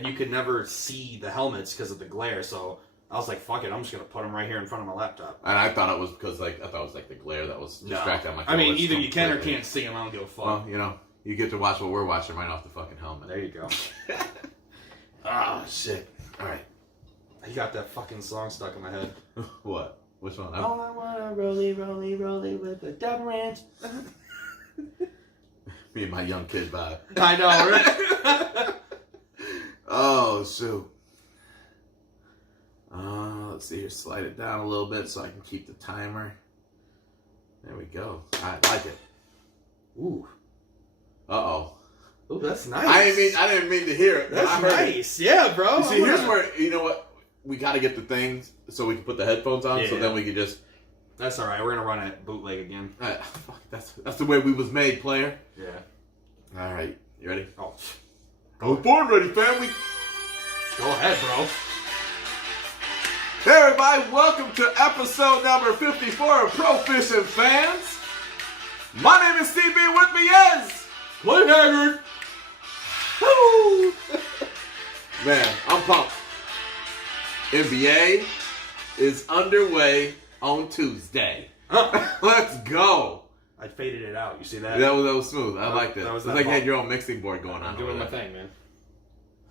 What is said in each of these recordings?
and you could never see the helmets because of the glare. So I was like, "Fuck it, I'm just gonna put them right here in front of my laptop." And I thought it was because I thought it was the glare that was distracting. No. I mean, either you can or can't see them. I don't give a fuck. Well, you get to watch what we're watching right off the fucking helmet. There you go. Ah, shit. All right. I got that fucking song stuck in my head. What? Which one? All I wanna rolly with the Devil Ranch. Me and my young kid vibe. I know, right? Oh, shoot. Let's see here. Slide it down a little bit so I can keep the timer. There we go. I like it. Ooh. Uh-oh. Oh, that's nice. I didn't mean to hear it. That's nice. Yeah, bro. You see, here's where, you know what? We got to get the things so we can put the headphones on, so then we can just... That's all right. We're going to run it bootleg again. That's the way we was made, player. Yeah. All right. You ready? Oh. I was born ready, family. Go ahead, bro. Hey, everybody. Welcome to episode number 54 of Pro Fishing Fans. My name is Steve B. With me is... Clay Haggard. Woo! Man, I'm pumped. NBA is underway on Tuesday. Let's go. I faded it out. You see that? That was smooth. I liked it. It's like you had your own mixing board going on. I'm doing my thing, man.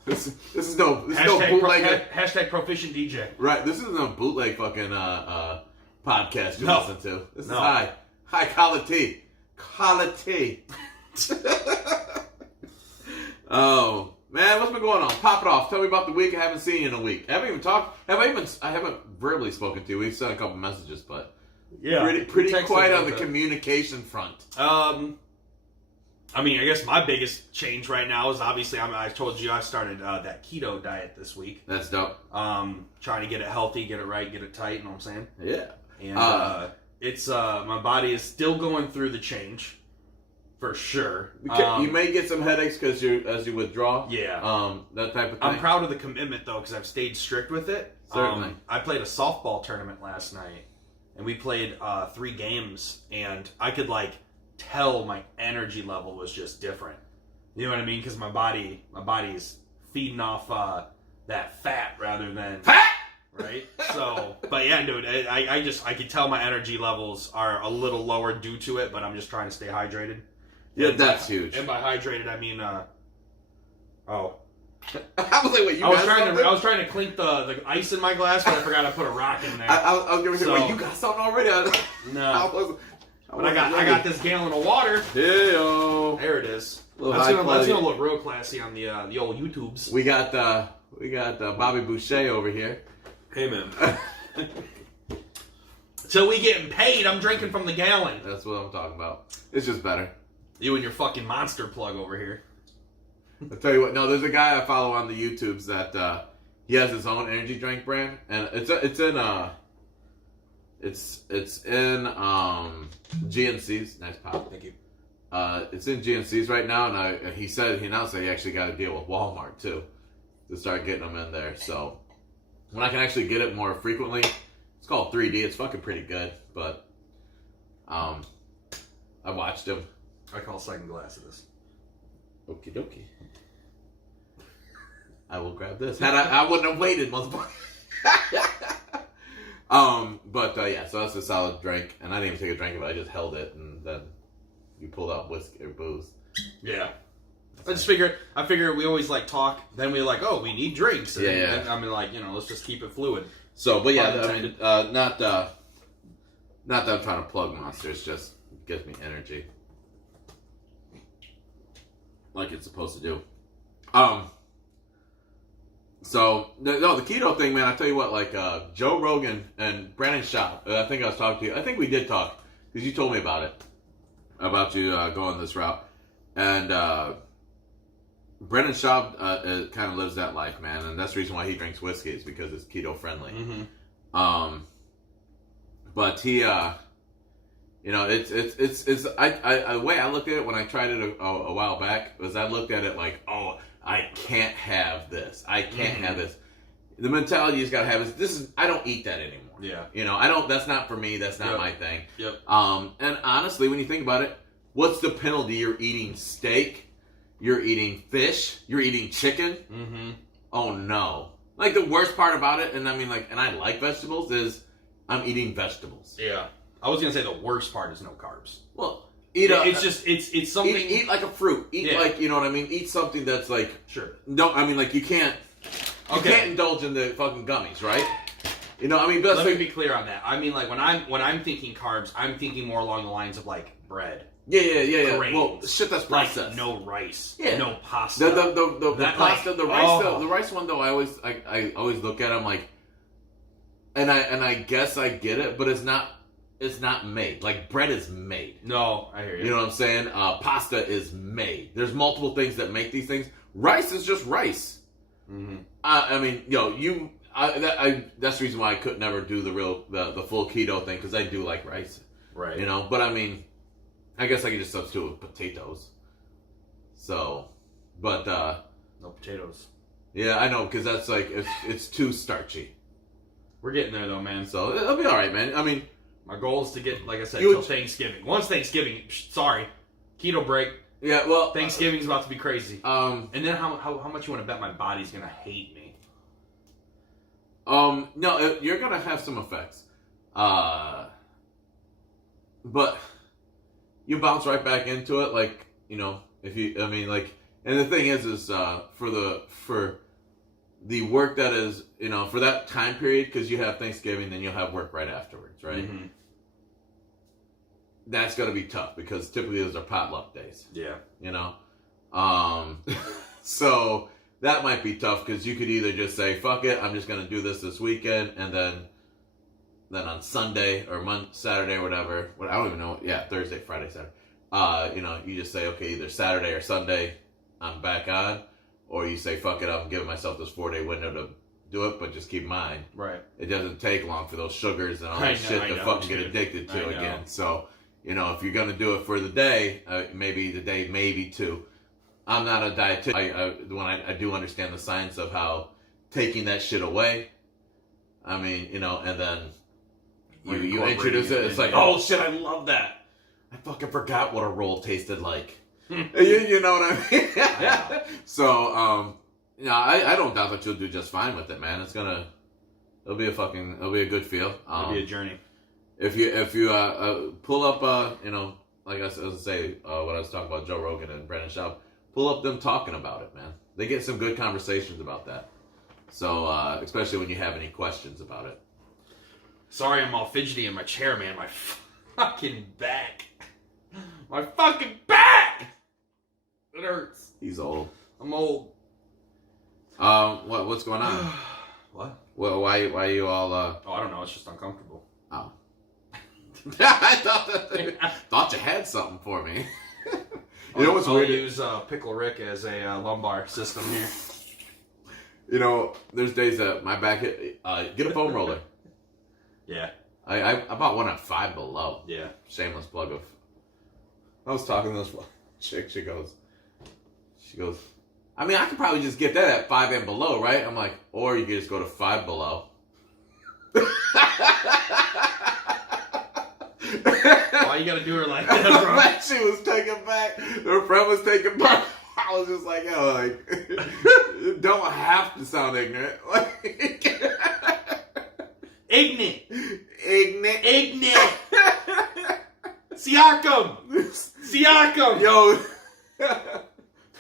This is no bootleg. Hashtag Proficient DJ. Right. This isn't a bootleg fucking podcast you listen to. This is high quality. Quality. Oh man, what's been going on? Pop it off. Tell me about the week. I haven't seen you in a week. I haven't verbally spoken to you. We've sent a couple messages, but pretty quiet on the communication front. I mean, I guess my biggest change right now is obviously I told you I started that keto diet this week. That's dope. Trying to get it healthy, get it right, get it tight. You know what I'm saying? Yeah. And it's my body is still going through the change. For sure. You may get some headaches as you withdraw. Yeah. That type of thing. I'm proud of the commitment, though, because I've stayed strict with it. Certainly. I played a softball tournament last night, and we played 3 games, and I could, tell my energy level was just different. You know what I mean? Because my body's feeding off that fat rather than... Fat! Right? So, but yeah, dude, I could tell my energy levels are a little lower due to it, but I'm just trying to stay hydrated. Yeah, that's huge. And by hydrated, I mean, I was like, wait, I was trying to clink the ice in my glass, but I forgot I put a rock in there. I was going to say, wait, you got something already? No. But I got this gallon of water. Yeah. There it is. That's gonna look real classy on the old YouTubes. We got Bobby Boucher over here. Hey man. Till we getting paid, I'm drinking from the gallon. That's what I'm talking about. It's just better. You and your fucking monster plug over here. I'll tell you what. No, there's a guy I follow on the YouTubes that he has his own energy drink brand, and it's in GNC's. Nice pop. Thank you. It's in GNC's right now, and he announced that he actually got a deal with Walmart too to start getting them in there. So when I can actually get it more frequently, it's called 3D. It's fucking pretty good, but I watched him. I call second glass of this. Okie dokie. I will grab this. I wouldn't have waited, motherfucker. Yeah, so that's a solid drink, and I didn't even take a drink of it. I just held it, and then you pulled out whiskey or booze. Yeah. I figure we always talk, then we're like, oh, we need drinks. And, and I mean, let's just keep it fluid. So, but yeah, I mean, not that I'm trying to plug Monsters, just gives me energy. Like it's supposed to do. So, the keto thing, man, I tell you what, Joe Rogan and Brandon Schaub, I think I was talking to you. I think we did talk, because you told me about it, about you going this route. And Brandon Schaub kind of lives that life, man, and that's the reason why he drinks whiskey, is because it's keto friendly. Mm-hmm. But he, it's the way I looked at it when I tried it a while back was I looked at it like, oh, I can't have this. I can't have this. The mentality you just gotta have is I don't eat that anymore. Yeah. That's not for me. That's not my thing. Yep. And honestly, when you think about it, what's the penalty? You're eating steak. You're eating fish. You're eating chicken. Mm-hmm. oh no. Like, the worst part about it, and I mean, like, and I like vegetables, is I'm eating vegetables. Yeah. I was going to say the worst part is no carbs. Well, it's something... Eat like a fruit. Eat like, you know what I mean? Eat something that's like... Sure. No, I mean, like, you can't indulge in the fucking gummies, right? You know, I mean... But let me be clear on that. I mean, like, when I'm thinking carbs, I'm thinking more along the lines of, like, bread. Yeah. Grains. Well, shit that's processed. Like, no rice. Yeah. No pasta. The pasta, the rice, oh. the rice one though. I always look at. I'm like, and I guess I get it, but it's not made. Like, bread is made. No, I hear you. You know what I'm saying? Pasta is made. There's multiple things that make these things. Rice is just rice. Mm-hmm. I mean, that's the reason why I could never do the full keto thing, because I do like rice. Right. You know, but I mean, I guess I could just substitute with potatoes. So, but no potatoes. Yeah, I know, because that's like it's too starchy. We're getting there though, man. So it'll be all right, man. I mean, my goal is to get, like I said, till Thanksgiving. Once Thanksgiving, sorry, keto break. Yeah, well, Thanksgiving's about to be crazy. And then how much you want to bet my body's gonna hate me? No, you're gonna have some effects. But you bounce right back into it, like, you know, if you, I mean, like, and the thing is for the work that is, you know, for that time period, because you have Thanksgiving, then you'll have work right afterwards, right? Mm-hmm. That's gonna be tough, because typically those are potluck days. Yeah. You know? So that might be tough, because you could either just say, fuck it, I'm just gonna do this weekend, and then on Sunday or Saturday or whatever, I don't even know. Yeah, Thursday, Friday, Saturday. You know, you just say, okay, either Saturday or Sunday, I'm back on, or you say, fuck it, I'm giving myself this 4-day window to do it. But just keep in mind, right? It doesn't take long for those sugars and all that shit to fucking get addicted to again. So, you know, if you're gonna do it for the day, maybe two. I'm not a dietitian. I do understand the science of how taking that shit away. I mean, you know, and then you introduce it. It's like, oh shit, I love that. I fucking forgot what a roll tasted like. you know what I mean? I So, you know, I don't doubt that you'll do just fine with it, man. It'll be a good feel. It'll be a journey. If you pull up, you know, like I was say, when I was talking about Joe Rogan and Brandon Schaub, pull up them talking about it, man. They get some good conversations about that. So, especially when you have any questions about it. Sorry, I'm all fidgety in my chair, man. My fucking back. My fucking back! It hurts. He's old. I'm old. What's going on? What? Well, why are you all, Oh, I don't know. It's just uncomfortable. Oh. I thought you had something for me. You know what's weird? I'll use Pickle Rick as a lumbar system here. You know, there's days that my back hit. Get a foam roller. Yeah. I bought one at Five Below. Yeah. Shameless plug of. I was talking to this chick. She goes. I mean, I could probably just get that at Five and Below, right? I'm like, or you could just go to Five Below. Why you gotta do her like that, bro? She was taken back. Her friend was taken back. I was just like, yo, like, you don't have to sound ignorant. Like, ignorant. Siakam. Yo.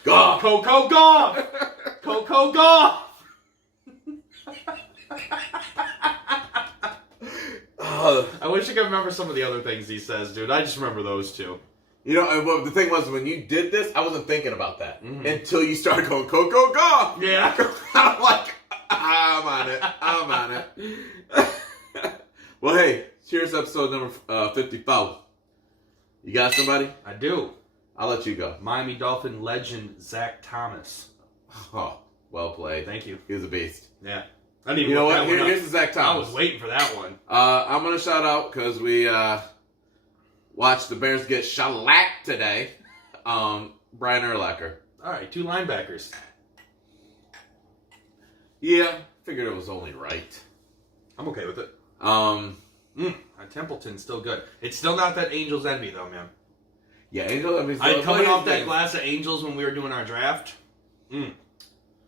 Golf. Coco Golf. Coco Golf. I wish I could remember some of the other things he says, dude. I just remember those two. You know, well, the thing was, when you did this, I wasn't thinking about that until you started going Coco Golf. Yeah. I'm like, I'm on it. Well, hey, cheers, episode number 54. You got somebody? I do. I'll let you go. Miami Dolphin legend Zach Thomas. Oh, well played. Thank you. He was a beast. Yeah. I didn't even you know look what? that Here's the Zach Thomas. I was waiting for that one. I'm going to shout out because we watched the Bears get shellacked today. Brian Urlacher. All right, 2 linebackers. Yeah, figured it was only right. I'm okay with it. Templeton's still good. It's still not that Angels envy, though, man. Yeah, Angel. Coming off that glass of Angels when we were doing our draft.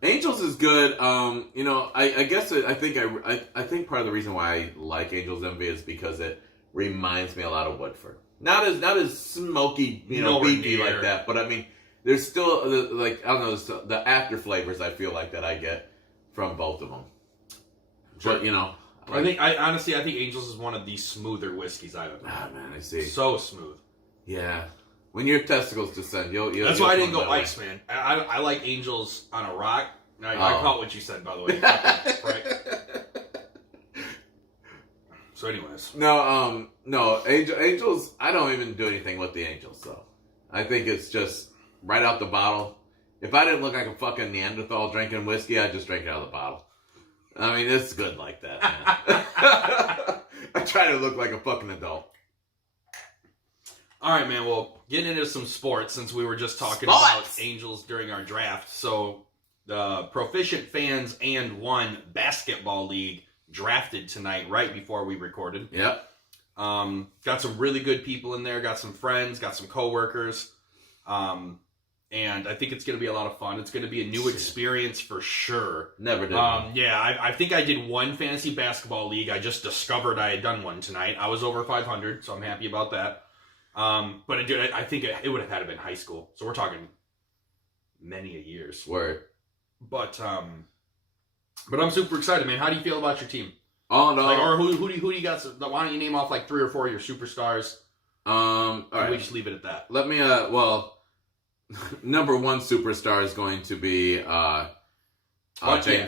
Angels is good. I guess I think part of the reason why I like Angels Envy is because it reminds me a lot of Woodford. Not as smoky, beefy like that, but I mean, there's still I don't know, the after flavors I feel like that I get from both of them. Sure. But I think Angels is one of the smoother whiskeys I've ever had. Ah, man, I see. So smooth. Yeah. When your testicles descend, you'll That's why I didn't go ice, man. I like Angels on a rock. I caught what you said, by the way. Right. So, anyways. No, Angels. I don't even do anything with the Angels, though. I think it's just right out the bottle. If I didn't look like a fucking Neanderthal drinking whiskey, I'd just drink it out of the bottle. I mean, it's good like that, man. I try to look like a fucking adult. All right, man. Well, getting into some sports, since we were just talking about Angels during our draft. So, the Proficient Fans and One Basketball League drafted tonight, right before we recorded. Yep. Got some really good people in there. Got some friends. Got some coworkers. And I think it's going to be a lot of fun. It's going to be a new experience for sure. Never did. Yeah, I think I did one fantasy basketball league. I just discovered I had done one tonight. I was over 500, so I'm happy about that. But I think it would have had to been high school. So we're talking many a years. Word. But I'm super excited, man. How do you feel about your team? Oh no. Or who do you got? Why don't you name off like 3 or 4 of your superstars? All right. We just leave it at that. Let me. Number one superstar is going to be James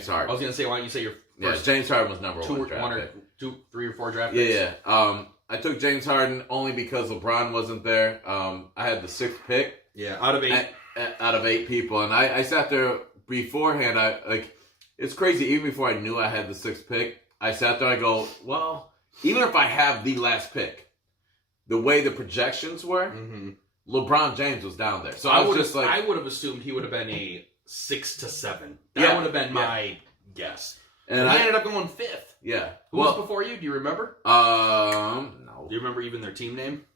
Harden. I was gonna say, why don't you say your first James Harden was number one draft pick. 2, 3 or 4 draft picks? Yeah. I took James Harden only because LeBron wasn't there. I had the 6th pick. Yeah, out of 8. Out of 8 people, and I sat there beforehand. It's crazy. Even before I knew I had the 6th pick, I sat there. I go, well, even if I have the last pick, the way the projections were. Mm-hmm. LeBron James was down there. So I would have assumed he would have been a 6 to 7. That would have been my guess. And he ended up going 5th. Yeah. Who was before you? Do you remember? No. Do you remember even their team name?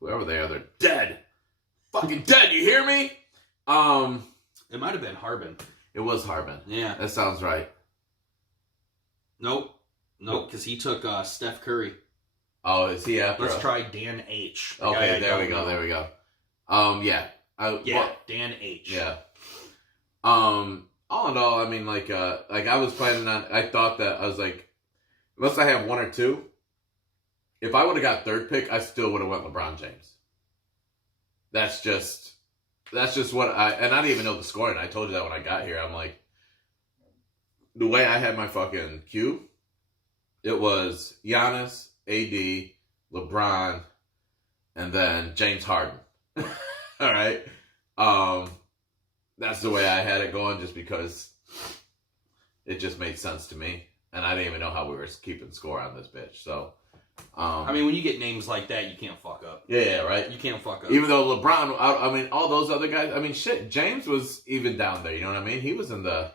Whoever they are, they're dead. Fucking dead, you hear me? It might have been Harbin. It was Harbin. Yeah. That sounds right. Nope, because he took Steph Curry. Oh, is he after? Let's try Dan H. Okay, there we go. Dan H. Yeah. All in all, I mean, I was planning on. I thought that I was like, unless I have 1 or 2, if I would have got 3rd pick, I still would have went LeBron James. That's just what and I didn't even know the scoring. I told you that when I got here. I'm like, the way I had my fucking queue, it was Giannis, AD, LeBron, and then James Harden. All right. That's the way I had it going, just because it just made sense to me, and I didn't even know how we were keeping score on this bitch. So, I mean, when you get names like that, you can't fuck up. Yeah, right. You can't fuck up. Even though LeBron, I mean, all those other guys. I mean, shit. James was even down there. You know what I mean? He was in the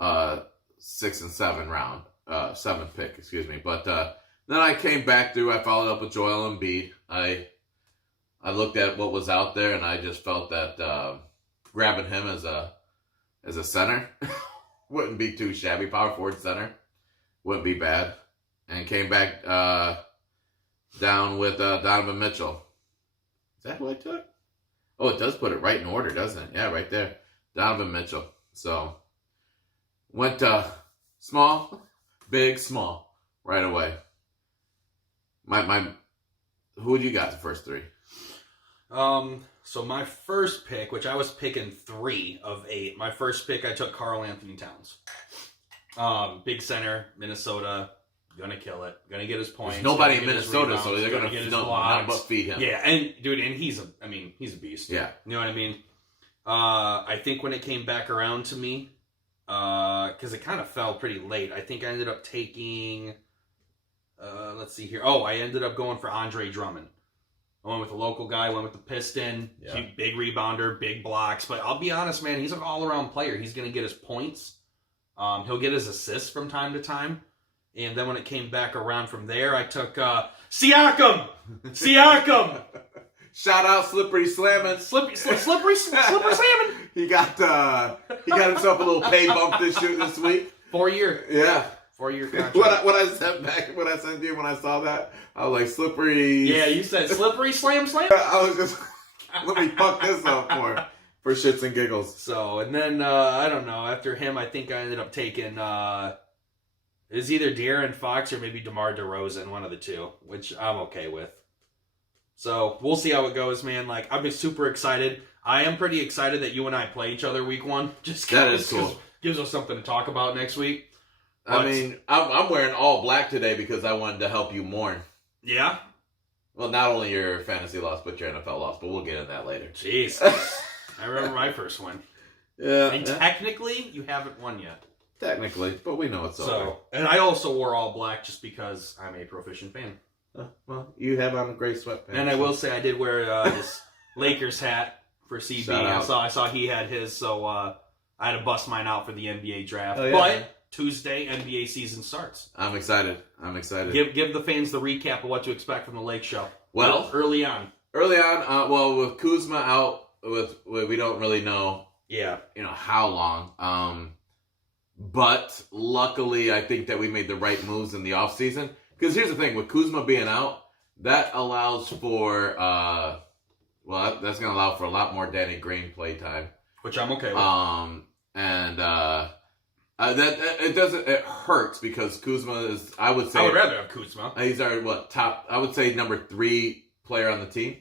6th and 7th round, 7th pick. Excuse me. But then I came back through. I followed up with Joel Embiid. I looked at what was out there, and I just felt that grabbing him as a center wouldn't be too shabby. Power forward center wouldn't be bad. And came back down with Donovan Mitchell. Is that who I took? Oh, it does put it right in order, doesn't it? Yeah, right there. Donovan Mitchell. So, went small, big, small, right away. Who would you got the first 3? So my first pick, which I was picking 3 of 8, my first pick I took Karl Anthony Towns. Big center, Minnesota. Gonna kill it. Gonna get his points. There's nobody in Minnesota, so they're gonna get his not but feed him. Yeah, and dude, and he's a beast. Yeah, you know what I mean. I think when it came back around to me, because it kind of fell pretty late. I think I ended up taking. Let's see here. Oh, I ended up going for Andre Drummond. I went with the local guy. Went with the Piston. Yeah. Big rebounder, big blocks. But I'll be honest, man, he's an all-around player. He's gonna get his points. He'll get his assists from time to time. And then when it came back around from there, I took Siakam! Shout out Slippery Slamming. Slippery Slamming. He got himself a little pay bump this week. 4 year. Yeah. 4-year contract. When I sent you when I saw that, I was like, Slippery. Yeah, you said Slippery Slam. I was just, let me fuck this up for shits and giggles. So, and then, I don't know, after him, I think I ended up taking, it was either De'Aaron Fox or maybe DeMar DeRozan, one of the two, which I'm okay with. So, we'll see how it goes, man. Like, I've been super excited. I am pretty excited that you and I play each other week 1. Just that is cool. Gives us something to talk about next week. I mean, I'm wearing all black today because I wanted to help you mourn. Yeah? Well, not only your fantasy loss, but your NFL loss, but we'll get into that later. Jeez. I remember my first one. Yeah. And technically, you haven't won yet. Technically, but we know it's over. And I also wore all black just because I'm a proficient fan. Well, you have on a gray sweatpants. And I will say I did wear this Lakers hat for CB. I saw he had his, so I had to bust mine out for the NBA draft. Oh, yeah, but man. Tuesday, NBA season starts. I'm excited. Give the fans the recap of what to expect from the Lake Show. Well, early on, with Kuzma out, we don't really know. Yeah. How long. But luckily, I think that we made the right moves in the offseason. Because here's the thing, with Kuzma being out, that allows for that's going to allow for a lot more Danny Green play time, which I'm okay with. It hurts because Kuzma is, I would rather have Kuzma. He's our top, I would say number 3 player on the team.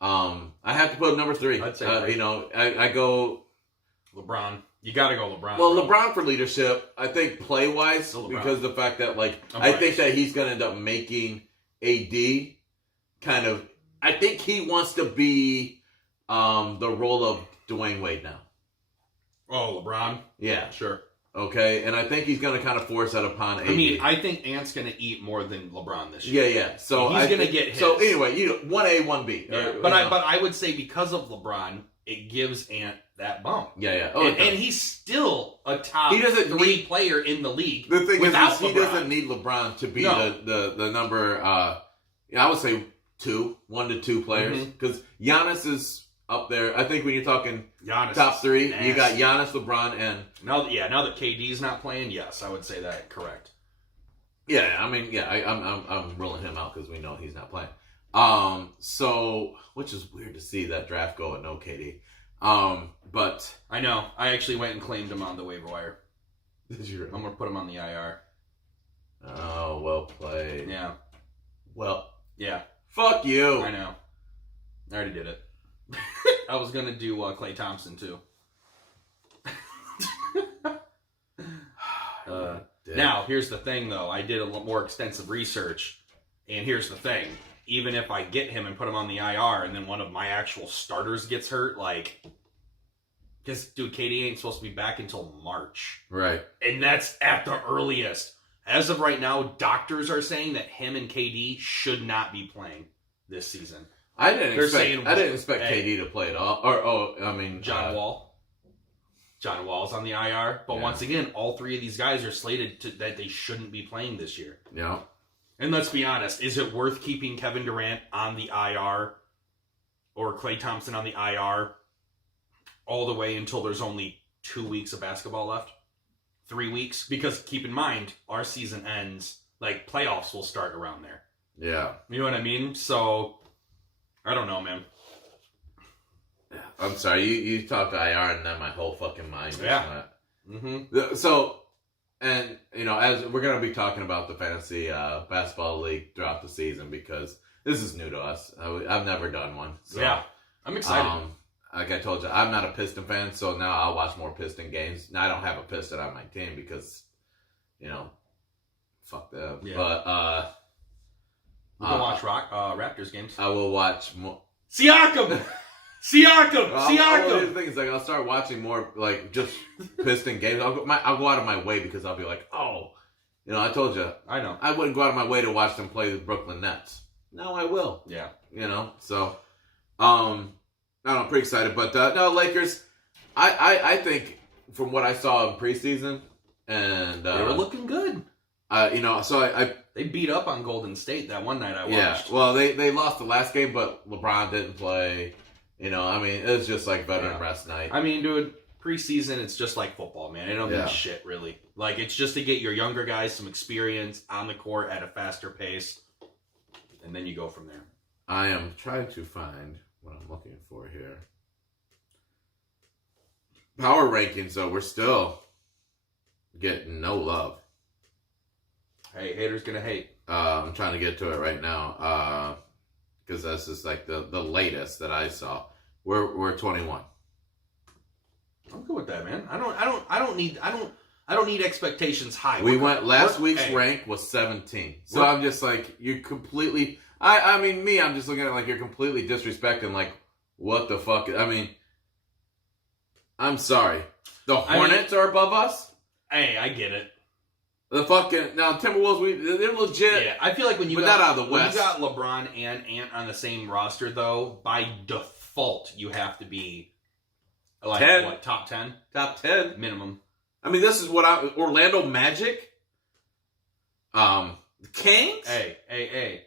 I have to put him number 3. I'd say I go LeBron. You got to go LeBron. Well, LeBron for leadership. I think play wise, because of the fact that I think that he's going to end up making AD kind of. I think he wants to be the role of Dwayne Wade now. Oh, LeBron? Yeah. Sure. Okay, and I think he's going to kind of force that upon AD. I mean, I think Ant's going to eat more than LeBron this year. Yeah. So he's going to get his. So anyway, 1A, 1B. Yeah. But I would say because of LeBron, it gives Ant that bump. Yeah. And he's still a top 3 player in the league. The thing is, he LeBron. doesn't need LeBron to be the number, I would say 1 to 2 players. Because Giannis is up there. I think when you're talking Giannis top 3, nasty. you got Giannis, LeBron, and... Now that KD's not playing, yes, I would say that correct. Yeah, I mean, I'm ruling him out because we know he's not playing. So, which is weird to see that draft go at no KD. But... I know. I actually went and claimed him on the waiver wire. Did you? I'm going to put him on the IR. Oh, well played. Yeah. Well. Yeah. Fuck you. I know. I already did it. I was going to do Klay Thompson, too. Now, here's the thing, though. I did a little more extensive research, and here's the thing. Even if I get him and put him on the IR, and then one of my actual starters gets hurt, because, dude, KD ain't supposed to be back until March. Right. And that's at the earliest. As of right now, doctors are saying that him and KD should not be playing this season. I didn't expect KD to play at all. John Wall. John Wall's on the IR. But once again, all 3 of these guys are slated that they shouldn't be playing this year. Yeah. And let's be honest, is it worth keeping Kevin Durant on the IR or Klay Thompson on the IR all the way until there's only 2 weeks of basketball left? 3 weeks? Because keep in mind, our season ends, playoffs will start around there. Yeah. You know what I mean? So... I don't know, man. I'm sorry, you talk IR and then my whole fucking mind. Yeah. So, and, as we're going to be talking about the fantasy basketball league throughout the season because this is new to us. I've never done one. So, yeah. I'm excited. Like I told you, I'm not a Piston fan, so now I'll watch more Piston games. Now, I don't have a Piston on my team because, fuck them. Yeah. But, you can watch Raptors games. I will watch more. Siakam! Siakam! The thing is, I'll start watching more, just Piston games. I'll go out of my way because I'll be like, oh, I told you. I know. I wouldn't go out of my way to watch them play the Brooklyn Nets. Now I will. Yeah. So, I'm pretty excited. But, no, Lakers, I think from what I saw in preseason, and... they were looking good. So They beat up on Golden State that one night I watched. Yeah, well, they lost the last game, but LeBron didn't play. You know, I mean, it was just like veteran rest night. I mean, dude, preseason, it's just like football, man. It don't mean Yeah. shit, really. Like, it's just to get your younger guys some experience on the court at a faster pace, and then you go from there. I am trying to find what I'm looking for here. Power rankings, though, we're still getting no love. Hey, haters gonna hate. I'm trying to get to it right now because that's just like the latest that I saw. We're 21. I'm good with that, man. I don't need expectations high. We went last week's rank was 17. So I'm just like, you're completely. I mean, I'm just looking at it like you're completely disrespecting. Like, what the fuck? I mean, I'm sorry. The Hornets are above us. Hey, I get it. The fucking now Timberwolves, they're legit. Yeah, I feel like when you but got not out of the when West. you got LeBron and Ant on the same roster, though, by default you have to be like 10. What, top 10? Top 10 minimum. I mean, this is what Orlando Magic, the Kings. Hey.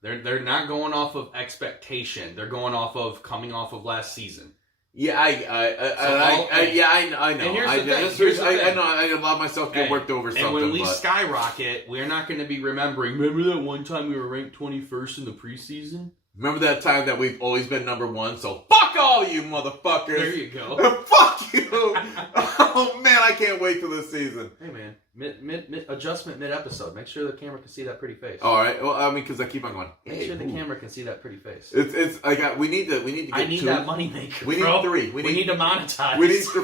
They're not going off of expectation. They're going off of coming off of last season. Yeah, I know. And here's the thing. I know. I allowed myself to get worked over something. And when we skyrocket, we're not going to be remembering. Remember that one time we were ranked 21st in the preseason? Remember that time that we've always been number one? So fuck all you motherfuckers. There you go. Fuck you. Oh man, I can't wait till this season. Hey man, mid adjustment mid episode. Make sure the camera can see that pretty face. All right. Well, I mean, because I keep on going. Make sure the camera can see that pretty face. It's like we need to get. I need that money maker. We need bro. 3. We need to monetize. We need 3.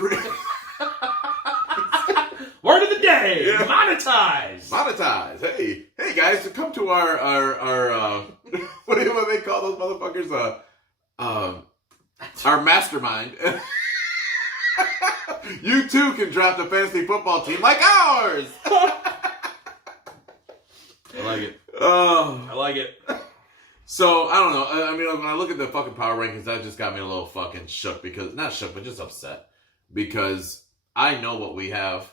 Word of the day. Yeah. Monetize. Monetize. Hey guys, come to our what do they call those motherfuckers? Our mastermind. You too can draft a fantasy football team like ours. I like it. I like it. So I don't know. I mean, when I look at the fucking power rankings, that just got me a little fucking shook because not shook, but just upset because I know what we have.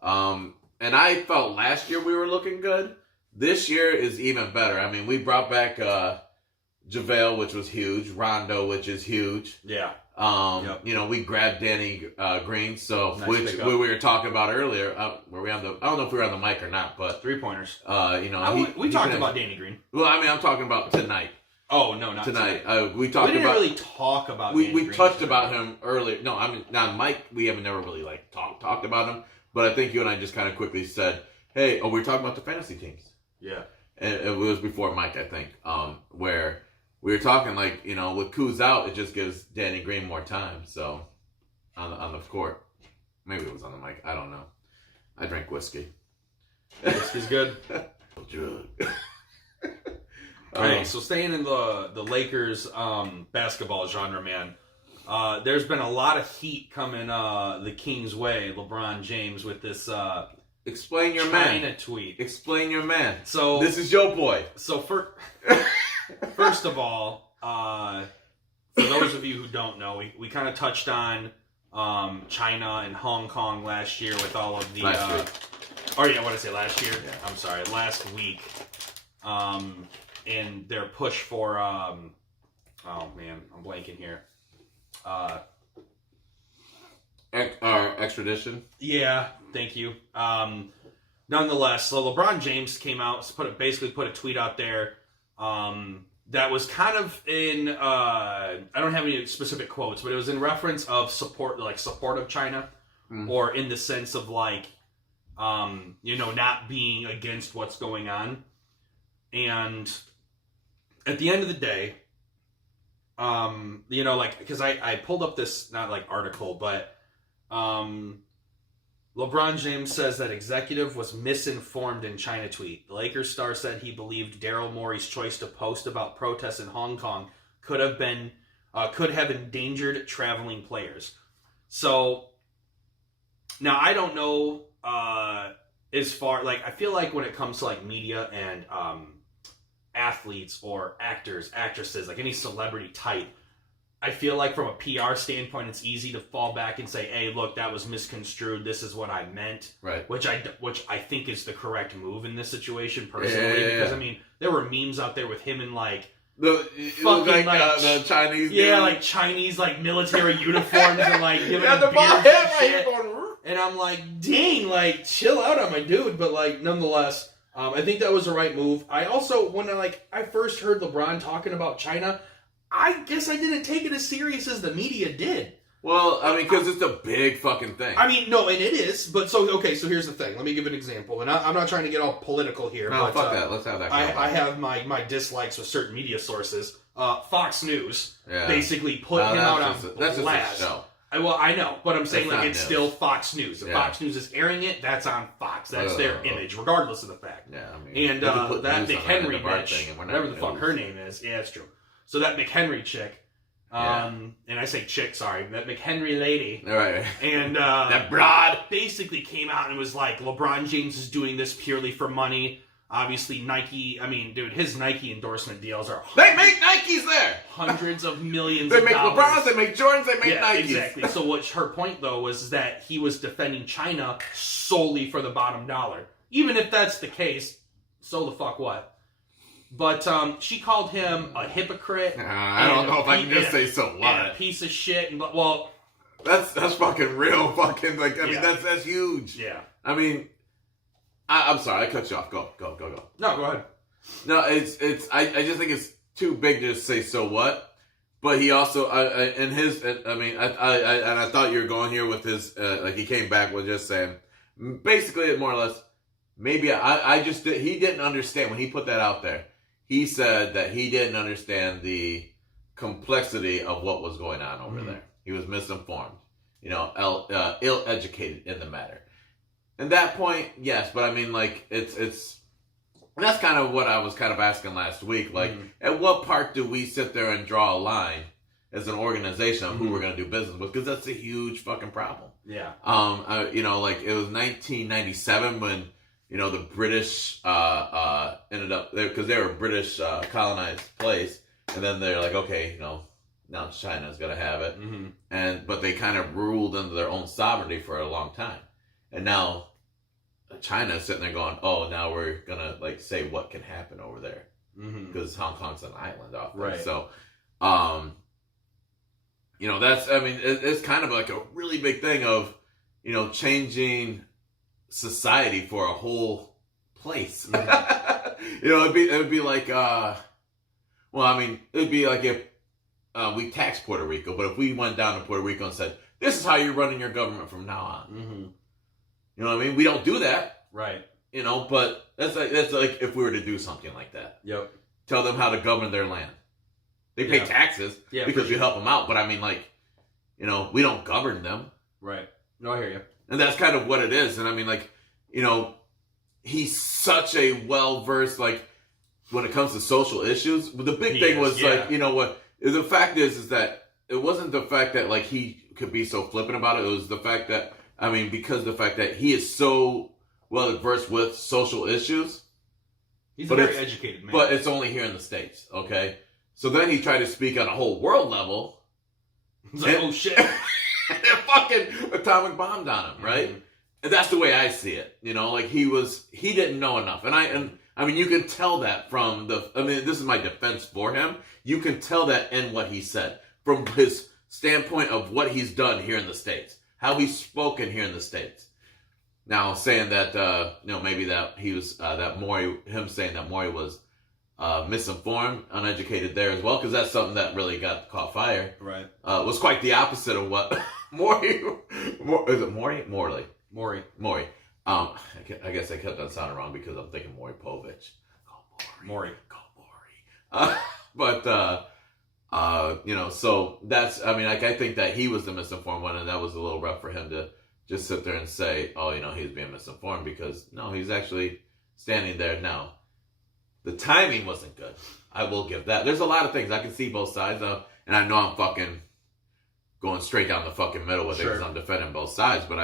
And I felt last year we were looking good. This year is even better. I mean, we brought back JaVale, which was huge. Rondo, which is huge. Yeah. Yep. You know, we grabbed Danny Green, so Nice which pickup. we were talking about earlier. Were we on the? I don't know if we were on the mic or not, but 3-pointers. you know, We talked about Danny Green. Well, I mean, I'm talking about tonight. Oh no, not Tonight, we We talked didn't about. really talk about. We Danny Green touched tonight. about him earlier. No, I mean, now Mike, we haven't never really like talked about him, but I think you and I just kind of quickly said, "Hey, we were talking about the fantasy teams." Yeah. And it was before Mike, I think, where we were talking like, you know, with Kuz out, it just gives Danny Green more time. So on the court, maybe it was on the mic. I don't know. I drank whiskey. Whiskey's good. Drug. Alright, so staying in the Lakers basketball genre, man. There's been a lot of heat coming the Kings' way. LeBron James with this Explain your China man. tweet. Explain your man. So This is your boy. So first of all, for those of you who don't know, we kind of touched on China and Hong Kong last year with all of the Last week. what did I say last year? Yeah. I'm sorry, last week. In their push for oh man, I'm blanking here. Extradition. Yeah, thank you. Nonetheless, so LeBron James came out, basically put a tweet out there that was kind of in I don't have any specific quotes, but it was in reference of support of China, or in the sense of like not being against what's going on. And at the end of the day, because I pulled up this not like article, but LeBron James says that executive was misinformed in China tweet. The Lakers star said he believed Daryl Morey's choice to post about protests in Hong Kong could have endangered traveling players. So now I don't know as far I feel like when it comes to like media and athletes or actors, actresses, like any celebrity type, I feel like from a PR standpoint, it's easy to fall back and say, "Hey, look, that was misconstrued. This is what I meant." Right. Which I think is the correct move in this situation, personally. Because I mean, there were memes out there with him in like fucking the Chinese. Yeah, like Chinese like military uniforms and like giving him the beers and shit. going, And I'm like, dang, like chill out on my dude. But like, nonetheless, I think that was the right move. I also, when I first heard LeBron talking about China, I guess I didn't take it as serious as the media did. Well, I mean, because it's a big fucking thing. I mean, no, and it is. But so here's the thing. Let me give an example. And I'm not trying to get all political here. No, but, fuck that. Let's have that. I have my dislikes with certain media sources. Fox News basically put him out on blast. That's just a show. Well, I know, but I'm saying That's like it's news. Still Fox News. If Fox News is airing it, that's on Fox. That's their image, regardless of the fact. Yeah, I mean, and that McHenry bitch, whatever the fuck her name is, yeah, it's true. So that McHenry chick, and I say chick, sorry, that McHenry lady, all right, and that broad basically came out and was like, LeBron James is doing this purely for money. Obviously, Nike. I mean, dude, his Nike endorsement deals are they make Nikes there, hundreds of millions. They of make dollars. LeBrons, they make Jordans, they make Nikes. Exactly. So what her point though was that he was defending China solely for the bottom dollar. Even if that's the case, so the fuck what? But she called him a hypocrite. I don't know if I can just say so what. And a piece of shit. And well, that's fucking real. Fucking like I mean that's huge. Yeah. I mean. I'm sorry, I cut you off. Go. No, go ahead. No, it's. I just think it's too big to just say so what. But he also, I thought you were going here with his, like he came back with just saying, basically more or less, maybe he didn't understand when he put that out there. He said that he didn't understand the complexity of what was going on over there. He was misinformed, ill-educated in the matter. And that point, yes, but I mean, like, it's, and that's kind of what I was kind of asking last week. Like, at what part do we sit there and draw a line as an organization of who we're going to do business with? Because that's a huge fucking problem. Yeah. Like, it was 1997 when, the British, ended up there, because they were a British, colonized place. And then they're like, okay, now China's going to have it. But they kind of ruled under their own sovereignty for a long time. And now China's sitting there going, oh, now we're going to, like, say what can happen over there. Because Hong Kong's an island off there. Right. So, that's, I mean, it's kind of like a really big thing of, changing society for a whole place. It would be like, it would be like if we taxed Puerto Rico, but if we went down to Puerto Rico and said, this is how you're running your government from now on. You know what I mean? We don't do that. Right. But that's like if we were to do something like that. Yep. Tell them how to govern their land. They pay taxes because we help them out. But I mean, like, we don't govern them. Right. No, I hear you. And that's kind of what it is. And I mean, like, he's such a well-versed, like, when it comes to social issues. The big thing was, like, what? The fact is that it wasn't the fact that, like, he could be so flippant about it. It was the fact that, because of the fact that he is so well versed with social issues. He's a very educated man. But it's only here in the States, okay? So then he tried to speak on a whole world level. It's like, oh shit. And fucking atomic bombed on him, right? And that's the way I see it. Like he didn't know enough. And I mean, you can tell that from this is my defense for him. You can tell that in what he said from his standpoint of what he's done here in the States. How he's spoken here in the States. Now, saying that, maybe that he was, him saying that Maury was misinformed, uneducated there as well, because that's something that really caught fire. Right. Was quite the opposite of what Maury, is it Maury? Morley. Maury. I guess I kept that sounding wrong because I'm thinking Maury Povich. Go Maury. So that's, I think that he was the misinformed one, and that was a little rough for him to just sit there and say, oh, he's being misinformed, because no, he's actually standing there now. The timing wasn't good. I will give that. There's a lot of things. I can see both sides of, and I know I'm fucking going straight down the fucking middle with it because I'm defending both sides, but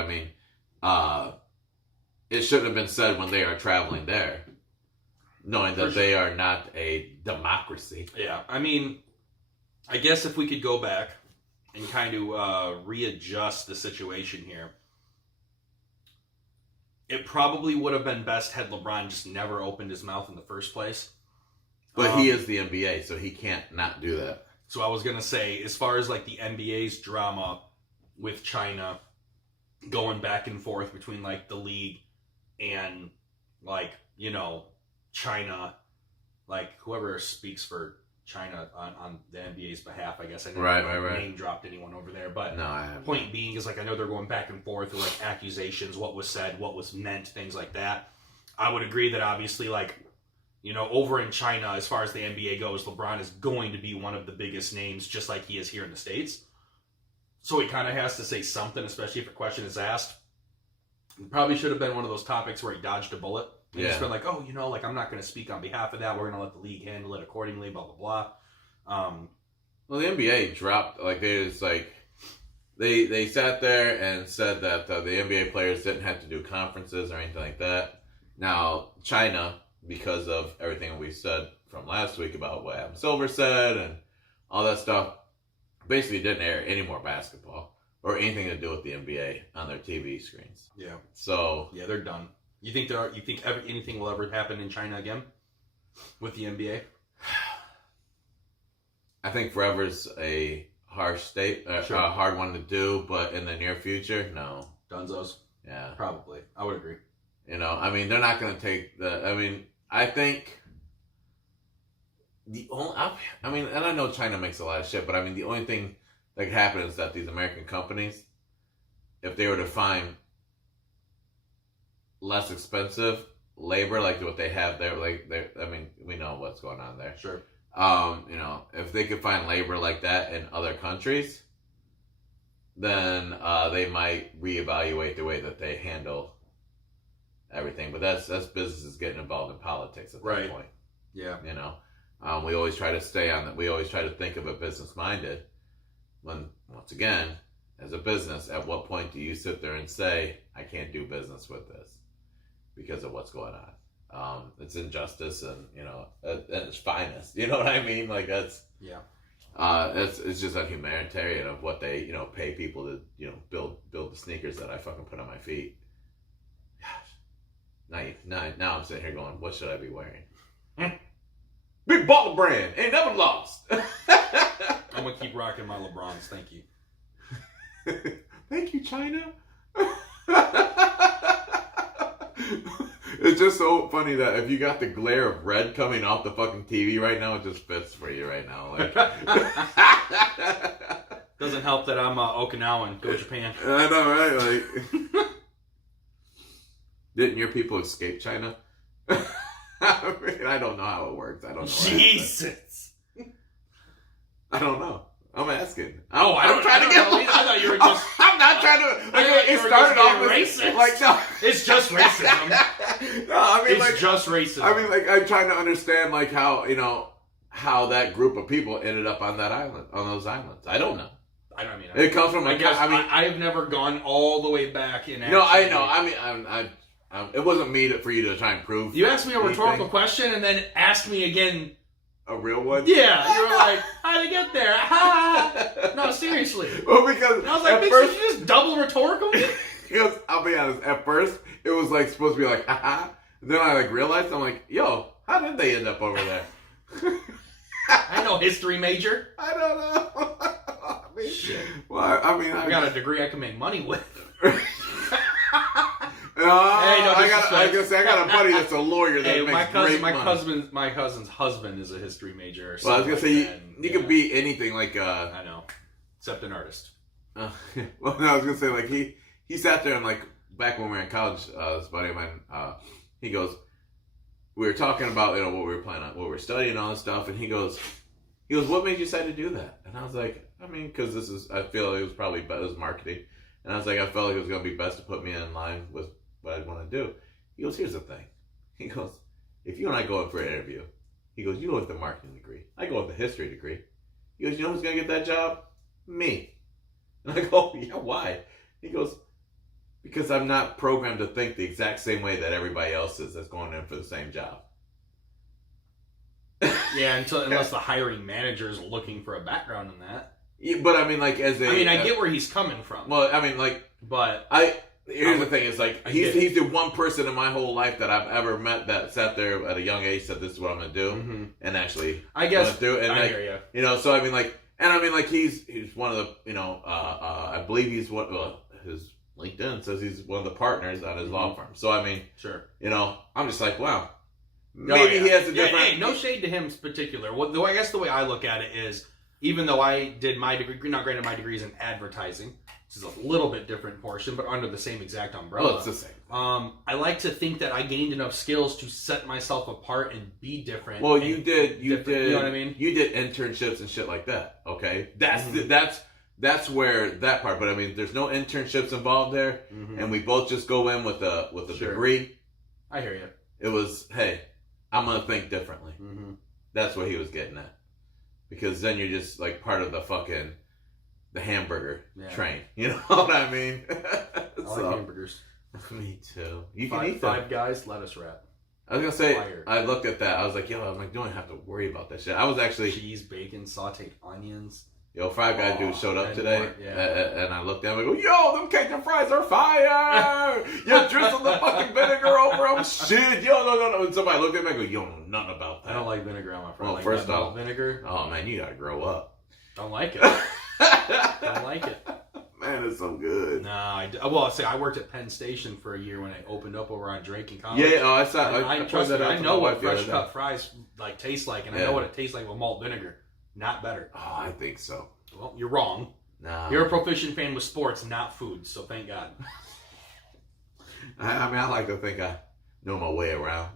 it shouldn't have been said when they are traveling there, knowing that they are not a democracy. Yeah, I guess if we could go back and kind of readjust the situation here, it probably would have been best had LeBron just never opened his mouth in the first place. But he is the NBA, so he can't not do that. So I was going to say, as far as like the NBA's drama with China going back and forth between like the league and like, you know, China, like whoever speaks for China on the NBA's behalf, I guess. I never name dropped anyone over there, but no, I haven't. Point being is like I know they're going back and forth with like accusations, what was said, what was meant, things like that. I would agree that obviously like, you know, over in China, as far as the NBA goes, LeBron is going to be one of the biggest names, just like he is here in the States. So he kind of has to say something, especially if a question is asked. It probably should have been one of those topics where he dodged a bullet. And just been like, oh, you know, like I'm not going to speak on behalf of that. We're going to let the league handle it accordingly, blah, blah, blah. Well, the NBA dropped, like, they sat there and said that the NBA players didn't have to do conferences or anything like that. Now, China, because of everything we said from last week about what Adam Silver said and all that stuff, basically didn't air any more basketball or anything to do with the NBA on their TV screens. Yeah. So yeah, they're done. You think anything will ever happen in China again with the NBA? I think forever's a harsh Sure. a hard one to do, but in the near future, no. Dunzos? Yeah. Probably. I would agree. You know, I mean, they're not going to take I think the only, and I know China makes a lot of shit, but I mean, the only thing that could happen is that these American companies, if they were to find less expensive labor, like what they have there, we know what's going on there. Sure. You know, if they could find labor like that in other countries, then they might reevaluate the way that they handle everything. But that's businesses getting involved in politics at that point. Yeah. You know, we always try to stay on that. We always try to think of it business minded. When, once again, as a business, at what point do you sit there and say, I can't do business with this because of what's going on? It's injustice, and you know, at its finest. You know what I mean? Like that's it's just a humanitarian of what they, you know, pay people to, you know, build the sneakers that I fucking put on my feet. Gosh, now I'm sitting here going, what should I be wearing? Big baller brand ain't never lost. I'm gonna keep rocking my LeBrons. Thank you. Thank you, China. It's just so funny that if you got the glare of red coming off the fucking TV right now, it just fits for you right now. Like, doesn't help that I'm Okinawan. Go Japan. I know, right? Like, didn't your people escape China? I mean, I don't know how it works. I don't know. Jesus. I don't know. I'm asking. Oh, I'm trying to get. I thought you were just. I'm not trying to. Like, it started off with racist. Like no, it's just racism. No, I mean it's just racism. I mean, like I'm trying to understand, like how, you know, how that group of people ended up on that island, on those islands. I don't know. It comes from. I guess. I mean, I've never gone all the way back in. No, I know. I mean, it wasn't me for you to try and prove. You asked me a rhetorical question and then asked me again. A real one? Yeah, you were like, how'd it get there? No, seriously. Well, because and I was like, did you just double rhetorical me? Because I'll be honest, at first it was like supposed to be like, haha. Then I like realized, I'm like, yo, how did they end up over there? I know, history major. I don't know. I mean, shit. Well, I got a degree I can make money with. Hey, no, I got a buddy that's a lawyer that makes great money. My cousin's husband is a history major. Well, I was gonna say you could be anything like. I know, except an artist. Well, no, I was gonna say like he sat there and like back when we were in college, this buddy of mine, he goes, we were talking about, you know, what we were planning on, what we were studying, all this stuff, and he goes, what made you decide to do that? And I was like, I mean, because I feel it was marketing, and I was like, I felt like it was gonna be best to put me in line with what I want to do. He goes, here's the thing. He goes, if you and I go in for an interview, he goes, you go with the marketing degree. I go with the history degree. He goes, you know who's going to get that job? Me. And I go, yeah, why? He goes, because I'm not programmed to think the exact same way that everybody else is that's going in for the same job. Yeah, unless the hiring manager is looking for a background in that. Yeah, but I mean, like, as a... I mean, I get where he's coming from. Well, I mean, like... But... Here's the thing, is like, he's the one person in my whole life that I've ever met that sat there at a young age, said, this is what I'm going to do, and actually I guess, went through it. And I like, hear you. You know, so I mean, like, he's one of the, you know, I believe he's his LinkedIn says he's one of the partners at his law firm. So, I mean, sure. You know, I'm just like, wow. Maybe he has a different... Hey, no shade to him in particular. I guess the way I look at it is, even though I did my degree, not granted my degree is in advertising, this is a little bit different portion, but under the same exact umbrella. Oh, it's the same. I like to think that I gained enough skills to set myself apart and be different. Well, you did. You know what I mean? You did internships and shit like that. Okay, that's where that part. But I mean, there's no internships involved there, and we both just go in with a degree. I hear you. It was, hey, I'm gonna think differently. That's what he was getting at, because then you're just like part of the hamburger train. You know what I mean? I like hamburgers. Me too. You can eat Five Guys, lettuce wrap. I was gonna say, I looked at that. I was like, yo, don't have to worry about that shit. I was actually cheese, bacon, sauteed onions. Yo, Five Guy dude showed up today, yeah. and I looked at him and I go, yo, them Cajun fries are fire! You drizzle the fucking vinegar over them, shit. Yo, no. And somebody looked at me and go, you don't know nothing about that. I don't like vinegar on my fries. Well, first off, vinegar. Oh man, you gotta grow up. Don't like it. Don't like it. Man, it's so good. Nah, I worked at Penn Station for a year when it opened up over on Drake in college. Yeah, I saw. I know what fresh cut fries like taste like, and I know what it tastes like with malt vinegar. Not better. Oh, I think so. Well, you're wrong. Nah. You're a proficient fan with sports, not food, so thank God. I mean, I like to think I know my way around.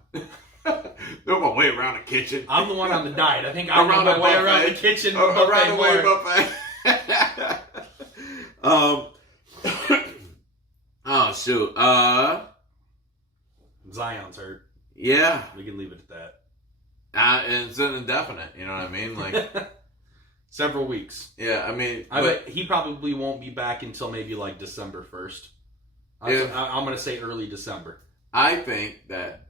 Know my way around the kitchen. I'm the one on the diet. I think I know my way around the kitchen. Around the way buffet. Oh shoot. Zion's hurt. Yeah. We can leave it at that. And it's an indefinite, you know what I mean? Like several weeks. Yeah, I mean, I bet he probably won't be back until maybe like December 1st. I'm going to say early December. I think that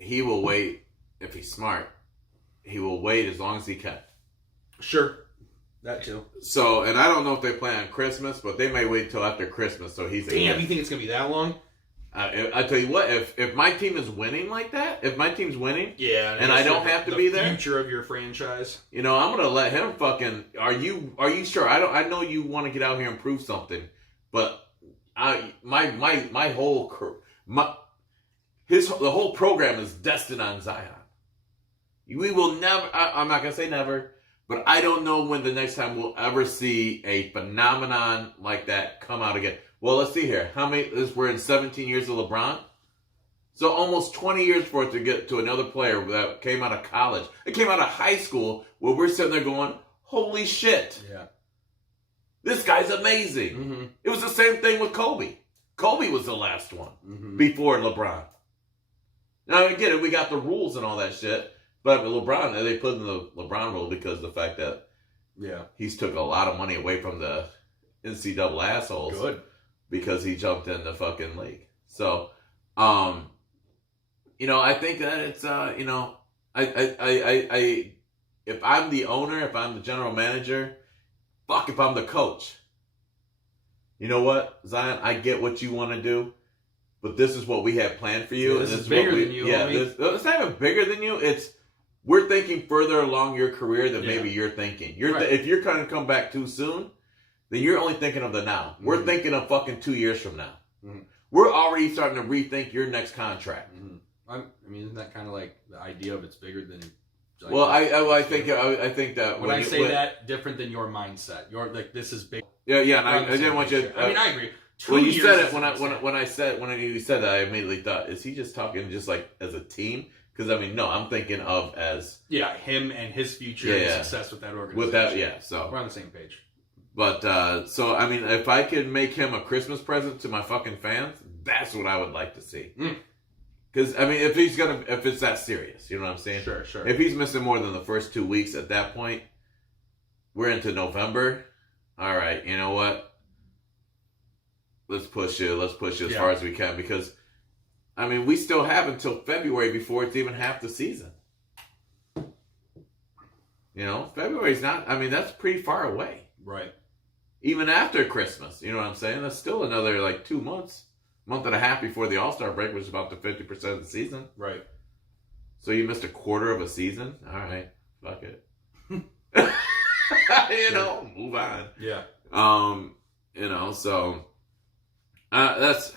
he will wait, if he's smart, he will wait as long as he can. Sure. That too. So, and I don't know if they plan on Christmas, but they may wait till after Christmas. So he's damn. You think it's gonna be that long? I tell you what, if my team is winning like that, if my team's winning, yeah, and I don't have to be there, future of your franchise. You know, I'm gonna let him fucking. Are you sure? I know you want to get out here and prove something, but the whole program is destined on Zion. We will never. I'm not gonna say never. But I don't know when the next time we'll ever see a phenomenon like that come out again. Well, let's see here. How many? We're in 17 years of LeBron. So almost 20 years for it to get to another player that came out of college. It came out of high school where we're sitting there going, holy shit. Yeah. This guy's amazing. Mm-hmm. It was the same thing with Kobe. Kobe was the last one before LeBron. Now, I get it. We got the rules and all that shit. But LeBron, they put in the LeBron rule because of the fact that he's took a lot of money away from the NCAA assholes. Good. Because he jumped in the fucking league. So, you know, I think that it's, you know, I if I'm the owner, if I'm the general manager, fuck if I'm the coach. You know what, Zion, I get what you want to do, but this is what we have planned for you. Yeah, this is bigger than you. Yeah, it's not even bigger than you. We're thinking further along your career than maybe you're thinking. If you're going to come back too soon, then you're only thinking of the now. Mm-hmm. We're thinking of fucking 2 years from now. Mm-hmm. We're already starting to rethink your next contract. Mm-hmm. I mean, isn't that kind of like the idea of it's bigger than? Well, I think that when I say that, different than your mindset. You're like, this is big. Yeah, and I didn't want you. I mean, I agree. When you said it, when you said that, I immediately thought, is he just talking just like as a team? Because, I mean, no, I'm thinking of as... Yeah, him and his future and success with that organization. With that, so... We're on the same page. But, so, I mean, if I could make him a Christmas present to my fucking fans, that's what I would like to see. Because, I mean, if it's that serious, you know what I'm saying? Sure. If he's missing more than the first 2 weeks at that point, we're into November. All right, you know what? Let's push it as far as we can, because... I mean, we still have until February before it's even half the season. You know, February's not. I mean, that's pretty far away. Right. Even after Christmas, you know what I'm saying? That's still another like 2 months, month and a half before the All-Star break, which is about the 50% of the season. Right. So you missed a quarter of a season. All right, fuck it. You know, move on. Yeah. You know, so that's.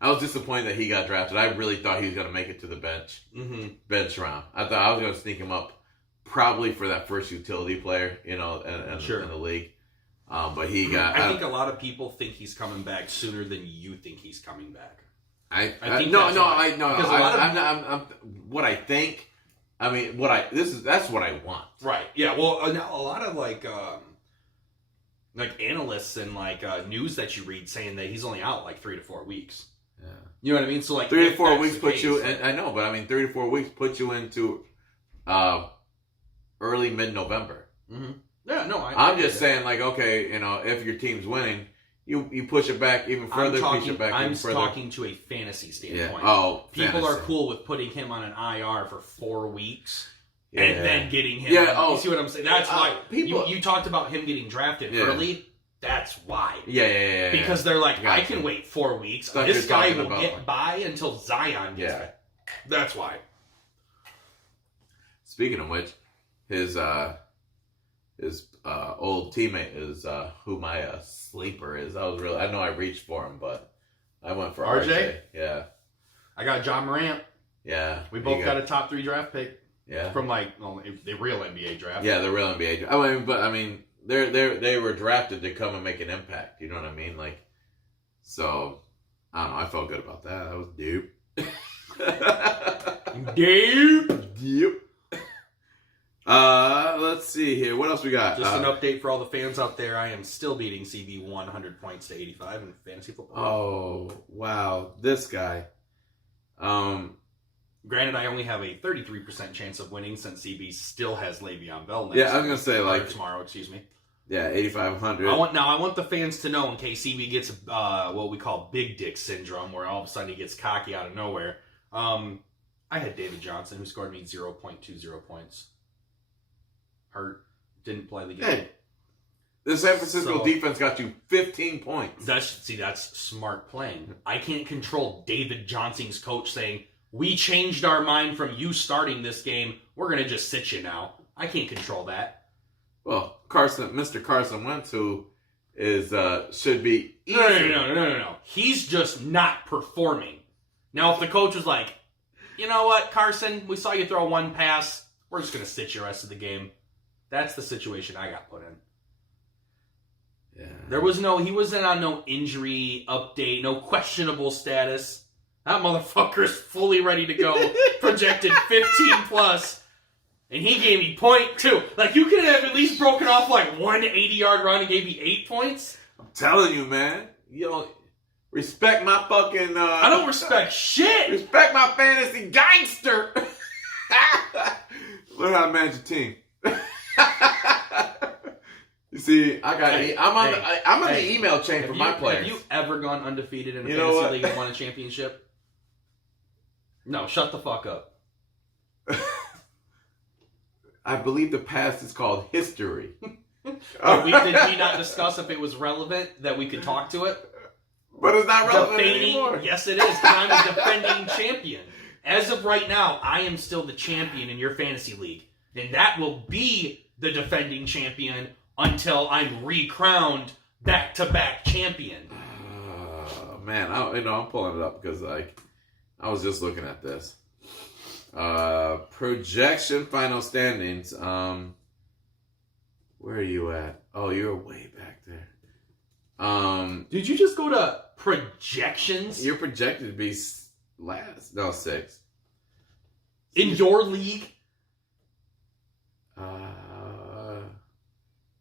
I was disappointed that he got drafted. I really thought he was going to make it to the bench round. I thought I was going to sneak him up probably for that first utility player, you know, in the league. But he got. I think a lot of people think he's coming back sooner than you think he's coming back. I think no. I'm what I think. I mean, that's what I want. Right. Yeah. Well, a lot of like analysts and news that you read saying that he's only out like 3 to 4 weeks. Yeah. You know what I mean? So like 3 to 4 weeks puts you. I know, but I mean 3 to 4 weeks puts you into early mid-November. Mm-hmm. Yeah. No. I'm just saying, like, okay, you know, if your team's winning, you push it back even further. I'm talking to a fantasy standpoint. Yeah. Oh, people fantasy. are cool with putting him on an IR for 4 weeks. Yeah. And then getting him. Yeah. Oh, you see what I'm saying? That's why people. You talked about him getting drafted early. That's why. Yeah. Because they're like, I can wait 4 weeks. Like this guy will get by until Zion gets back. That's why. Speaking of which, his old teammate is who my sleeper is. I know I reached for him, but I went for RJ. Yeah. I got John Morant. Yeah. We both got a top 3 draft pick. Yeah. From the real NBA draft. Yeah, the real NBA draft. I mean, they were drafted to come and make an impact. You know what I mean? Like, so I don't know. I felt good about that. That was dope. Dope. Let's see here. What else we got? Just an update for all the fans out there. I am still beating CB 100 points to 85 in fantasy football. Oh, wow. This guy. Granted, I only have a 33% chance of winning since CB still has Le'Veon Bell next. Yeah, I was gonna say tomorrow. Excuse me. Yeah, 8,500. I want the fans to know in case CB gets what we call big dick syndrome, where all of a sudden he gets cocky out of nowhere. I had David Johnson, who scored me 0.20 points. Hurt, didn't play the game. Hey, the San Francisco defense got you 15 points. That's smart playing. I can't control David Johnson's coach saying, we changed our mind from you starting this game. We're going to just sit you now. I can't control that. Well, Mr. Carson Wentz, who is should be easy. No. He's just not performing. Now, if the coach was like, you know what, Carson, we saw you throw one pass. We're just going to sit you the rest of the game. That's the situation I got put in. Yeah. He wasn't on no injury update, no questionable status. That motherfucker's fully ready to go. Projected 15 plus. And he gave me 0.2. Like, you could have at least broken off like one 80-yard run and gave me 8 points. I'm telling you, man. You don't respect my fucking... I don't respect shit. Respect my fantasy gangster. Learn how to manage a team. You see, I'm on the email chain for my players. Have you ever gone undefeated in a fantasy league and won a championship? No, shut the fuck up. I believe the past is called history. Did we not discuss if it was relevant that we could talk to it? But it's not relevant anymore. Yes, it is, because I'm a defending champion. As of right now, I am still the champion in your fantasy league. And that will be the defending champion until I'm recrowned back-to-back champion. Man, I'm pulling it up because I was just looking at this. Projection final standings. Where are you at? Oh, you're way back there. Did you just go to projections? You're projected to be last. No, 6. In your league?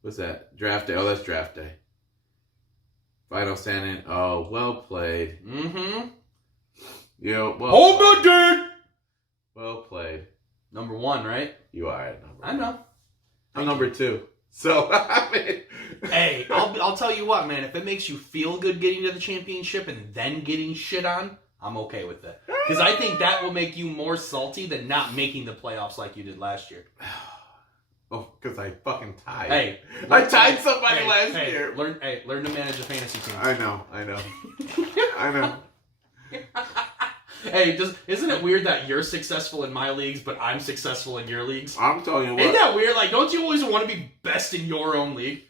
What's that? Draft day. Oh, that's draft day. Final standing. Oh, well played. Mm-hmm. Yo, well hold the dick! Well played. Number 1, right? You are at number 1. I know. I'm number 2. So, I mean... Hey, I'll tell you what, man. If it makes you feel good getting to the championship and then getting shit on, I'm okay with it. Because I think that will make you more salty than not making the playoffs like you did last year. Oh, because I fucking tied. Hey, I tied somebody last year. Learn to manage a fantasy team. I know. I know. Hey, isn't it weird that you're successful in my leagues, but I'm successful in your leagues? I'm telling you what. Isn't that weird? Like, don't you always want to be best in your own league?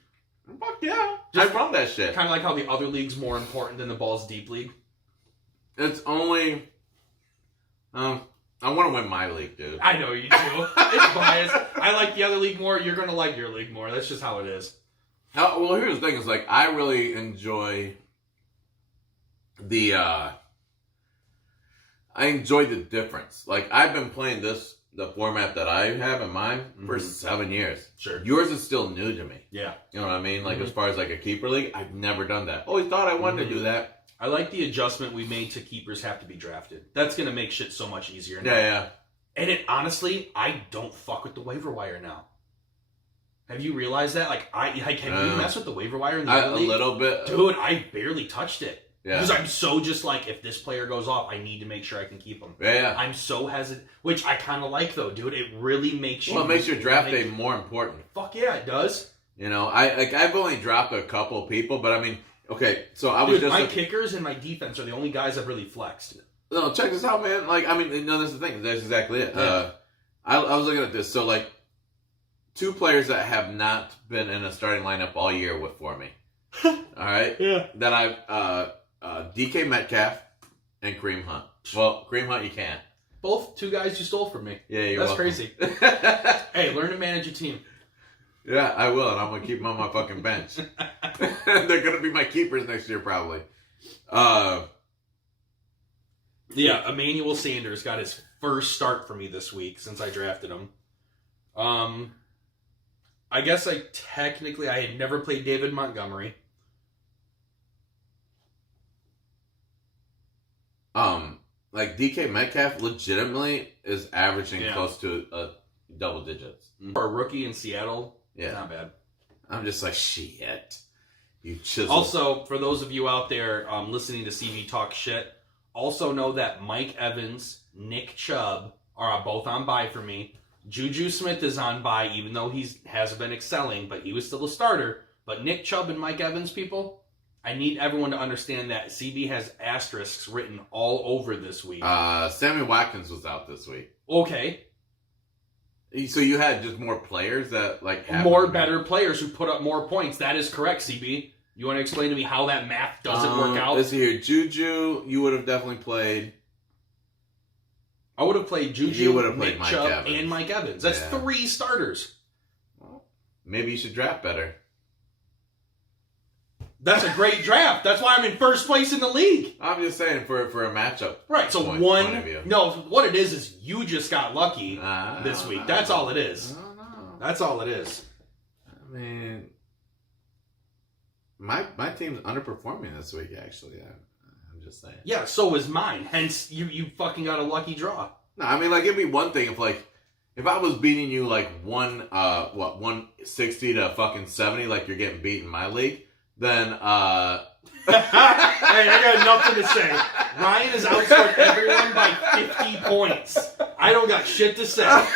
Fuck yeah. Just I run that shit. Kind of like how the other league's more important than the Balls Deep League. It's only... I want to win my league, dude. I know you do. It's biased. I like the other league more. You're going to like your league more. That's just how it is. Well, here's the thing. Is like, I really enjoy the... I enjoy the difference. Like, I've been playing the format that I have in mine for 7 years. Sure. Yours is still new to me. Yeah. You know what I mean? Like, as far as like a keeper league, I've never done that. Always thought I wanted to do that. I like the adjustment we made to keepers have to be drafted. That's going to make shit so much easier now. Yeah. And honestly, I don't fuck with the waiver wire now. Have you realized that? Have you messed with the waiver wire in the other league? A little bit. Dude, I barely touched it. Yeah. Because I'm so just like, if this player goes off, I need to make sure I can keep him. Yeah. I'm so hesitant, which I kind of like though, dude. It really makes you... Well, it makes your draft day more important. Fuck yeah, it does. You know, I've only dropped a couple people, but I mean, okay, so I was my kickers and my defense are the only guys I've really flexed. No, check this out, man. Like, I mean, no, that's the thing. That's exactly it. Yeah. I was looking at this. So, like, 2 players that have not been in a starting lineup all year for me. All right? Yeah. That I've... DK Metcalf and Kareem Hunt. Well, Kareem Hunt you can't. Both 2 guys you stole from me. Yeah, you're That's welcome. crazy. Hey, learn to manage a team. Yeah, I will, and I'm going to keep them on my fucking bench. They're going to be my keepers next year, probably. Yeah, Emmanuel Sanders got his first start for me this week since I drafted him. I guess I had never played David Montgomery. Like DK Metcalf legitimately is averaging Yeah. close to double digits. For a rookie in Seattle, Yeah. not bad. I'm just like, shit. You chisel. Also, for those of you out there listening to CV talk shit, also know that Mike Evans, Nick Chubb are both on bye for me. Juju Smith is on bye, even though he hasn't been excelling, but he was still a starter. But Nick Chubb and Mike Evans, people, I need everyone to understand that CB has asterisks written all over this week. Sammy Watkins was out this week. Okay. So you had just more players that like More better players who put up more points. That is correct, CB. You want to explain to me how that math doesn't work out? Let's see here. Juju, you would have definitely played. I would have played Juju, You would have played Nick Mike Chubb, Evans. and Mike Evans. That's 3 starters. Well, maybe you should draft better. That's a great draft. That's why I'm in first place in the league. I'm just saying for a matchup. Right, so point of view. No, what it is you just got lucky this week. That's all it is. I don't know. That's all it is. I mean, my team's underperforming this week, actually. I'm just saying. Yeah, so is mine. Hence, you fucking got a lucky draw. No, I mean, like, it'd be one thing if I was beating you, like, 160 to fucking 70, like you're getting beat in my league, then, Hey, I got nothing to say. Ryan has outscored everyone by 50 points. I don't got shit to say.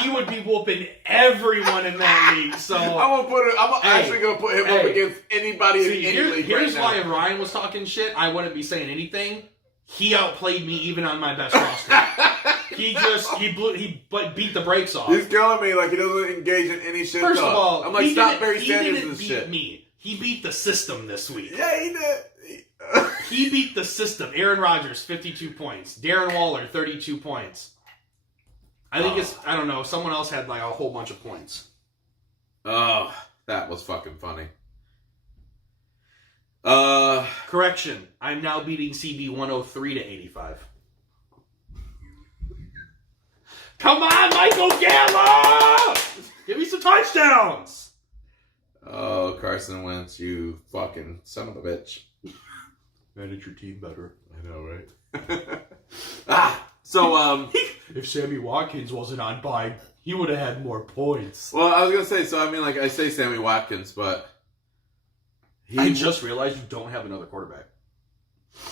He would be whooping everyone in that league. So I'm actually gonna put him up against anybody in any league. Here's right why now. if Ryan was talking shit, I wouldn't be saying anything. He outplayed me even on my best roster. He beat the brakes off. He's killing me like he doesn't engage in any shit. First of all, I'm like, stop Barry Sanders and and beat shit. Me. He beat the system this week. Yeah, he did. He beat the system. Aaron Rodgers, 52 points. Darren Waller, 32 points. I think I don't know, someone else had like a whole bunch of points. Oh, that was fucking funny. Correction, I'm now beating CB 103 to 85. Come on, Michael Gallup! Give me some touchdowns! Oh, Carson Wentz, you fucking son of a bitch. Manage your team better. I know, right? So, if Sammy Watkins wasn't on bye, he would have had more points. well, I was gonna say, so I mean, like, I say Sammy Watkins, but I just realized you don't have another quarterback.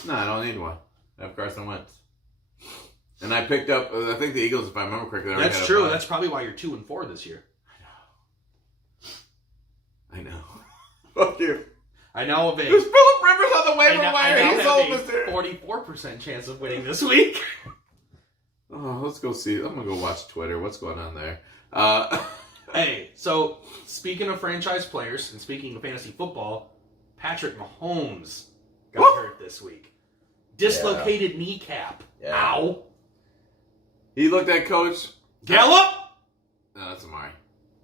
No, I don't need one. I have Carson Wentz. And I picked up, I think the Eagles, if I remember correctly. That's true. That's probably why you're 2-4 this year. I know. Fuck you. I now have a There's Phillip Rivers on the waiver wire. He's almost there. 44% chance of winning this week. Oh, let's go see. I'm gonna go watch Twitter. What's going on there? Hey, so speaking of franchise players and speaking of fantasy football, Patrick Mahomes got hurt this week. Dislocated kneecap. Yeah. Ow. He looked at Coach Gallup? No, that's Amari.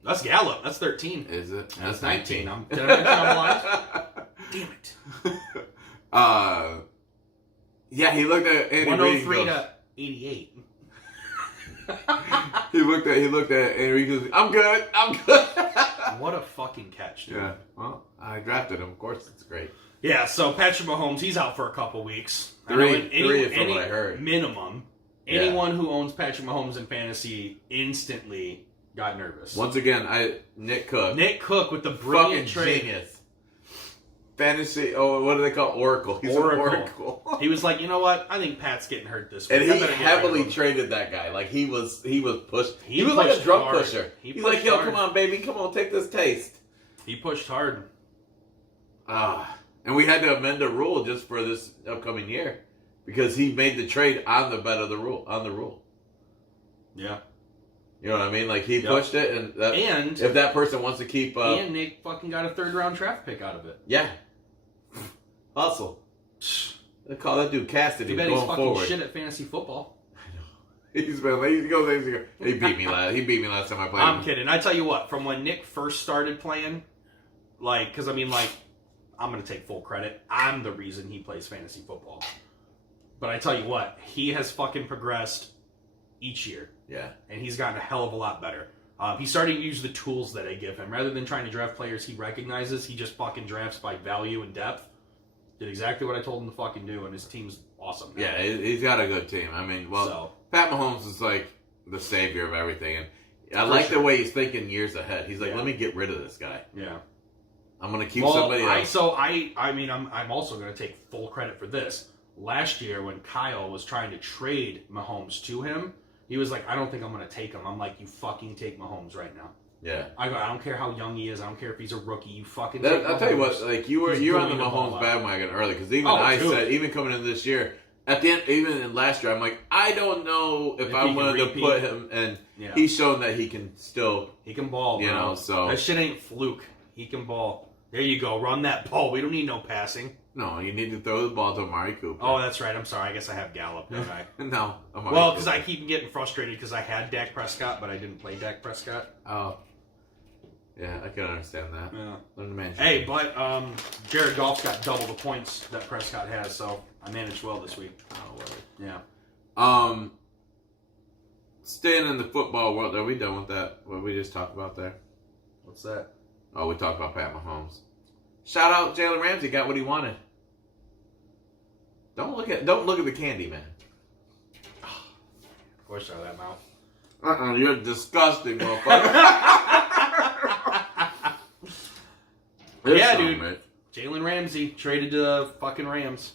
That's Gallup. That's 13. Is it? That's 19. Did I mention I'm alive? Damn it. Yeah, he looked at Andy 103 Reid. to 88. He looked at Andy Reid. He goes, I'm good. What a fucking catch, dude. Yeah. Well, I drafted him. Of course, it's great. Yeah, so Patrick Mahomes, he's out for a couple weeks. Three from what I heard. Minimum. Yeah. Anyone who owns Patrick Mahomes in fantasy instantly got nervous. Once again, Nick Cook with the brilliant fucking trade. genius. Fantasy, what do they call Oracle? He's Oracle. an Oracle. He was like, you know what? I think Pat's getting hurt this week. And I he better get heavily rid of him. traded that guy. Like he was pushed. He He was like a pushed drug hard. pusher. He He's pushed like, yo, hard. come on, baby, come on, take this taste. He pushed hard. And we had to amend the rule just for this upcoming year because he made the trade on the bet of the rule on the rule. Yeah. You know what I mean? Like he pushed it, and if that person wants to keep, and Nick fucking got a 3rd round draft pick out of it. yeah, hustle. They call that dude Cassidy. Too bad going he's fucking forward. shit at fantasy football. He's been lazy. He beat me last. He beat me last time I played. I'm him. kidding. I tell you what, from when Nick first started playing, because I'm gonna take full credit. I'm the reason he plays fantasy football. But I tell you what, he has fucking progressed each year. Yeah. And he's gotten a hell of a lot better. He's starting to use the tools that I give him. Rather than trying to draft players he recognizes, he just fucking drafts by value and depth. Did exactly what I told him to fucking do, and his team's awesome now. Yeah, he's got a good team. I mean, Pat Mahomes is like the savior of everything. And I like the way he's thinking years ahead. He's like, let me get rid of this guy. Yeah. I'm going to keep somebody else. I'm also going to take full credit for this. Last year when Kyle was trying to trade Mahomes to him, he was like, I don't think I'm going to take him. I'm like, you fucking take Mahomes right now. Yeah. I don't care how young he is. I don't care if he's a rookie. You fucking take Mahomes. I'll tell you what, like you're on the Mahomes bandwagon early because even coming in this year, at the end, even in last year, I'm like, I don't know if I wanted to put him, and he's shown that he can still. He can ball, bro. You know, so. That shit ain't fluke. He can ball. There you go. Run that ball. We don't need no passing. No, you need to throw the ball to Amari Cooper. Oh, that's right. I'm sorry. I guess I have Gallup, don't I? No, Amari Well, because I keep getting frustrated because I had Dak Prescott, but I didn't play Dak Prescott. Oh. Yeah, I can understand that. Yeah. Hey, but Jared Goff got double the points that Prescott has, so I managed well this week. Oh, word. Yeah. Staying in the football world, are we done with that? What we just talked about there? What's that? Oh, we talked about Pat Mahomes. Shout out Jalen Ramsey, got what he wanted. Don't look at the candy, man. Of course, out of that mouth. You're disgusting, motherfucker. Yeah, dude. Jalen Ramsey traded to the fucking Rams.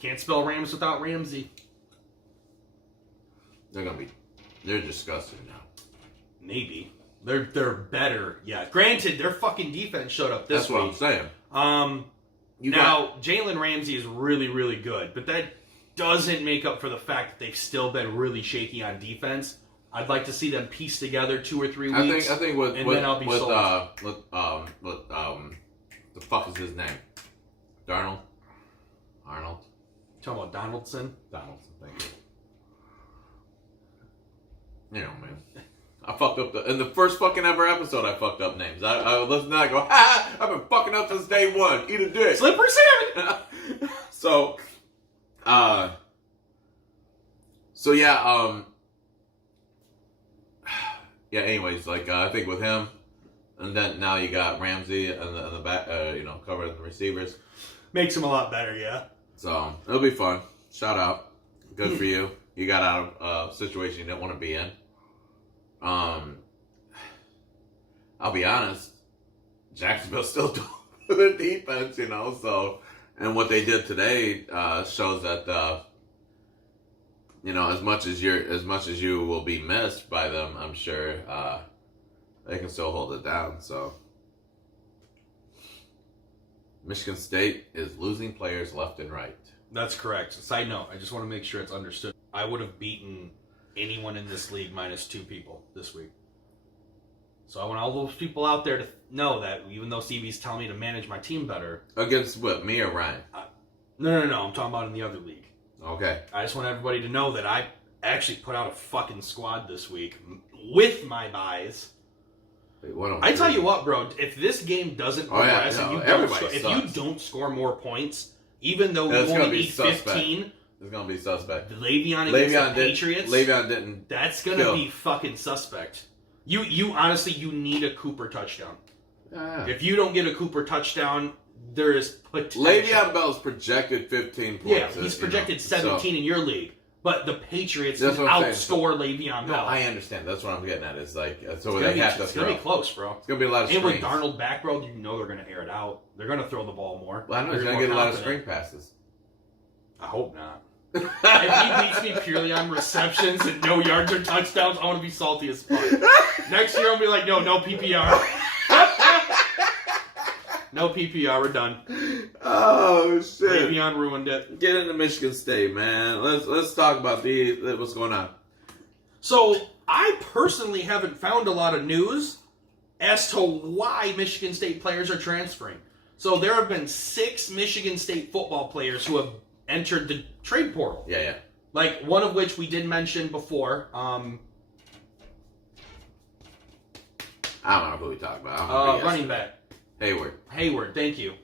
Can't spell Rams without Ramsey. They're disgusting now. Maybe. They're better. Yeah. Granted, their fucking defense showed up this week. That's what I'm saying. Jalen Ramsey is really, really good, but that doesn't make up for the fact that they've still been really shaky on defense. I'd like to see them piece together 2 or 3 weeks. I think then I'll be sold. The fuck is his name? Arnold. Talking about Donaldson. Thank you. You know, man. I fucked up in the first fucking ever episode. I fucked up names. I listen to that and go, ha! I've been fucking up since day one. Eat a dick. Slippery salmon. So yeah. Yeah. Anyways, I think with him, and then now you got Ramsey and the back, covering the receivers. Makes him a lot better, yeah. So it'll be fun. Shout out, good for you. You got out of a situation you didn't want to be in. I'll be honest, Jacksonville's still doing their defense, so, and what they did today shows that as much as you will be missed by them, I'm sure they can still hold it down. So Michigan State is losing players left and right. That's correct. Side note, I just want to make sure it's understood. I would have beaten anyone in this league minus 2 people this week. So I want all those people out there to know that even though CB's telling me to manage my team better. Against what, me or Ryan? No. I'm talking about in the other league. Okay. I just want everybody to know that I actually put out a fucking squad this week with my buys. Wait, I tell you what, bro. If this game doesn't progress and you don't score more points, even though we only need 15, it's gonna be suspect. Le'Veon against the Patriots. Le'Veon didn't. That's gonna be fucking suspect. You honestly, you need a Cooper touchdown. Yeah. If you don't get a Cooper touchdown, there is potential. Le'Veon Bell's projected 15 points. Yeah, he's projected 17 in your league. But the Patriots can outscore Le'Veon Bell. No, I understand. That's what I'm getting at. It's like, so it's they have to It's throw. going to be close, bro. It's going to be a lot of screens. screens. And with Darnold back, bro, you know they're going to air it out. They're going to throw the ball more. Well, I know he's going to get a lot of screen passes. I hope not. If he beats me purely on receptions and no yards or touchdowns, I want to be salty as fuck. Next year, I'll be like, no PPR. No PPR, we're done. Oh shit! Le'Veon ruined it. Get into Michigan State, man. Let's talk about what's going on. So I personally haven't found a lot of news as to why Michigan State players are transferring. So there have been 6 Michigan State football players who have entered the trade portal. Yeah. Like one of which we did mention before. I don't know who we talked about. Running back. Hayward, thank you.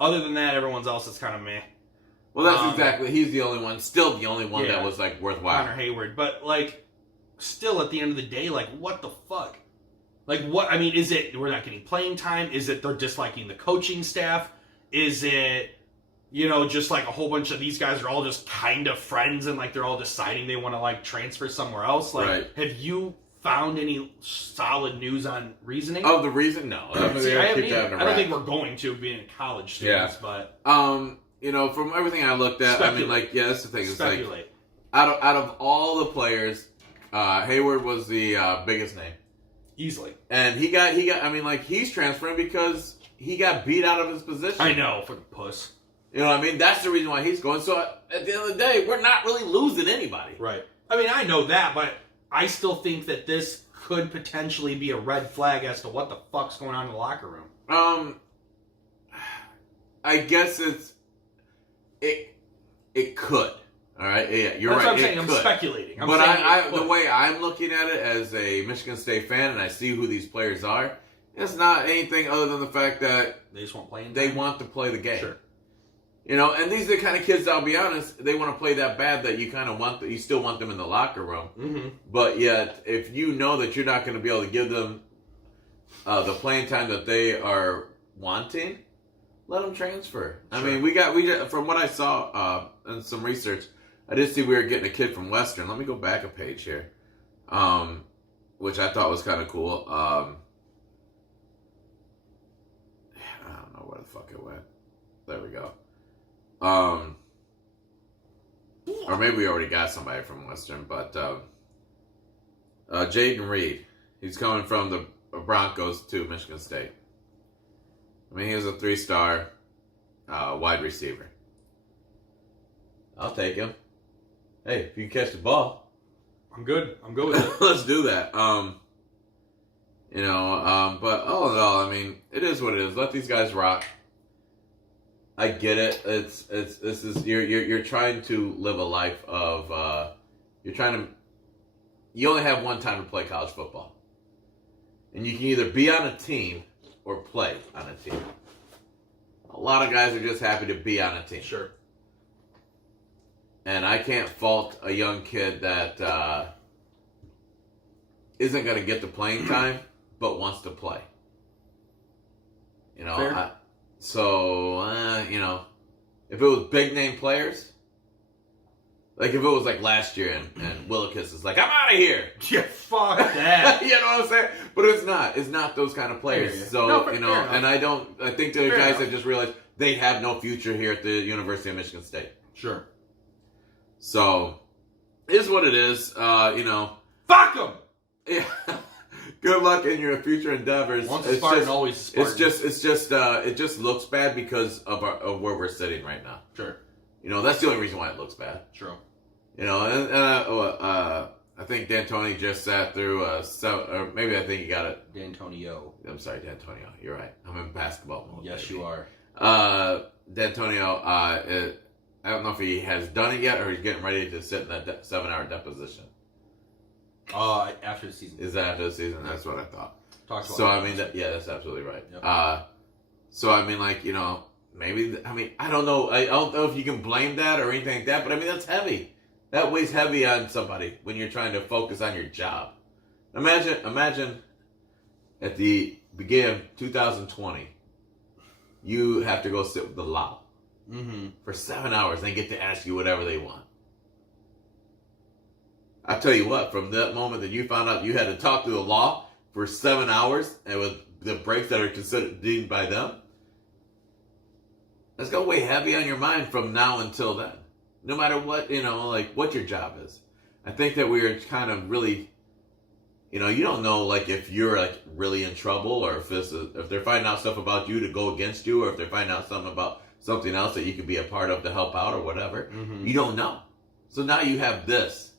Other than that, everyone else is kind of meh. Well, that's exactly. He's the only one, still the only one that was like worthwhile. Connor Hayward, but like, still at the end of the day, like, what the fuck? Like, what? I mean, is it we're not getting playing time? Is it they're disliking the coaching staff? Is it, just like a whole bunch of these guys are all just kind of friends and like they're all deciding they want to like transfer somewhere else? Like, Have you found any solid news on reasoning? Oh, the reason? No. I don't think we're going to being college students, but from everything I looked at, Speculate. I mean, like, that's the thing. It's speculate. Like, out of all the players, Hayward was the biggest name. Easily. And he got, I mean, like, he's transferring because he got beat out of his position. I know, for the puss. You know what I mean? That's the reason why he's going. So, at the end of the day, we're not really losing anybody. Right. I mean, I know that, but I still think that this could potentially be a red flag as to what the fuck's going on in the locker room. I guess it could. All right, yeah, you're That's right. What I'm saying. I'm speculating. The way I'm looking at it as a Michigan State fan, and I see who these players are, it's not anything other than the fact that they just want playing. They want to play the game. Sure. And these are the kind of kids, I'll be honest, they want to play that bad that you kind of want, you still want them in the locker room. Mm-hmm. But yet, if you know that you're not going to be able to give them the playing time that they are wanting, let them transfer. Sure. I mean, we got from what I saw in some research, I did see we were getting a kid from Western. Let me go back a page here, which I thought was kind of cool. I don't know where the fuck it went. There we go. Or maybe we already got somebody from Western, but Jaden Reed, he's coming from the Broncos to Michigan State. I mean, he was a 3-star wide receiver. I'll take him. Hey, if you can catch the ball, I'm good. I'm good with it. Let's do that. But all in all, I mean, it is what it is. Let these guys rock. I get it. You're trying to live a life of you only have one time to play college football. And you can either be on a team or play on a team. A lot of guys are just happy to be on a team. Sure. And I can't fault a young kid that isn't going to get the playing time but wants to play. Fair. If it was big name players, like if it was like last year and Willikis is like, I'm out of here. Yeah, fuck that. You know what I'm saying? But it's not. It's not those kind of players. So, and I think the guys that just realized they have no future here at the University of Michigan State. Sure. So, it is what it is. Fuck them! Yeah. Good luck in your future endeavors. Once a Spartan, always a Spartan. It just looks bad because of where we're sitting right now. Sure. That's the only reason why it looks bad. True. And I think D'Antoni just sat through or maybe I think he got it. D'Antonio. I'm sorry, D'Antonio. You're right. I'm in basketball mode. Yes, baby. you are. D'Antonio, I don't know if he has done it yet or he's getting ready to sit in that 7-hour deposition. After the season. Is that after the season? That's what I thought. That's absolutely right. Yep. So I mean, maybe I don't know. I don't know if you can blame that or anything like that, but I mean that's heavy. That weighs heavy on somebody when you're trying to focus on your job. Imagine at the beginning of 2020, you have to go sit with the law for 7 hours and they get to ask you whatever they want. I tell you what, from that moment that you found out you had to talk to the law for 7 hours and with the breaks that are considered deemed by them, that's going to weigh heavy on your mind from now until then. No matter what, what your job is. I think that we're kind of really, you don't know, if you're, really in trouble or if they're finding out stuff about you to go against you or if they're finding out something about something else that you could be a part of to help out or whatever. Mm-hmm. You don't know. So now you have this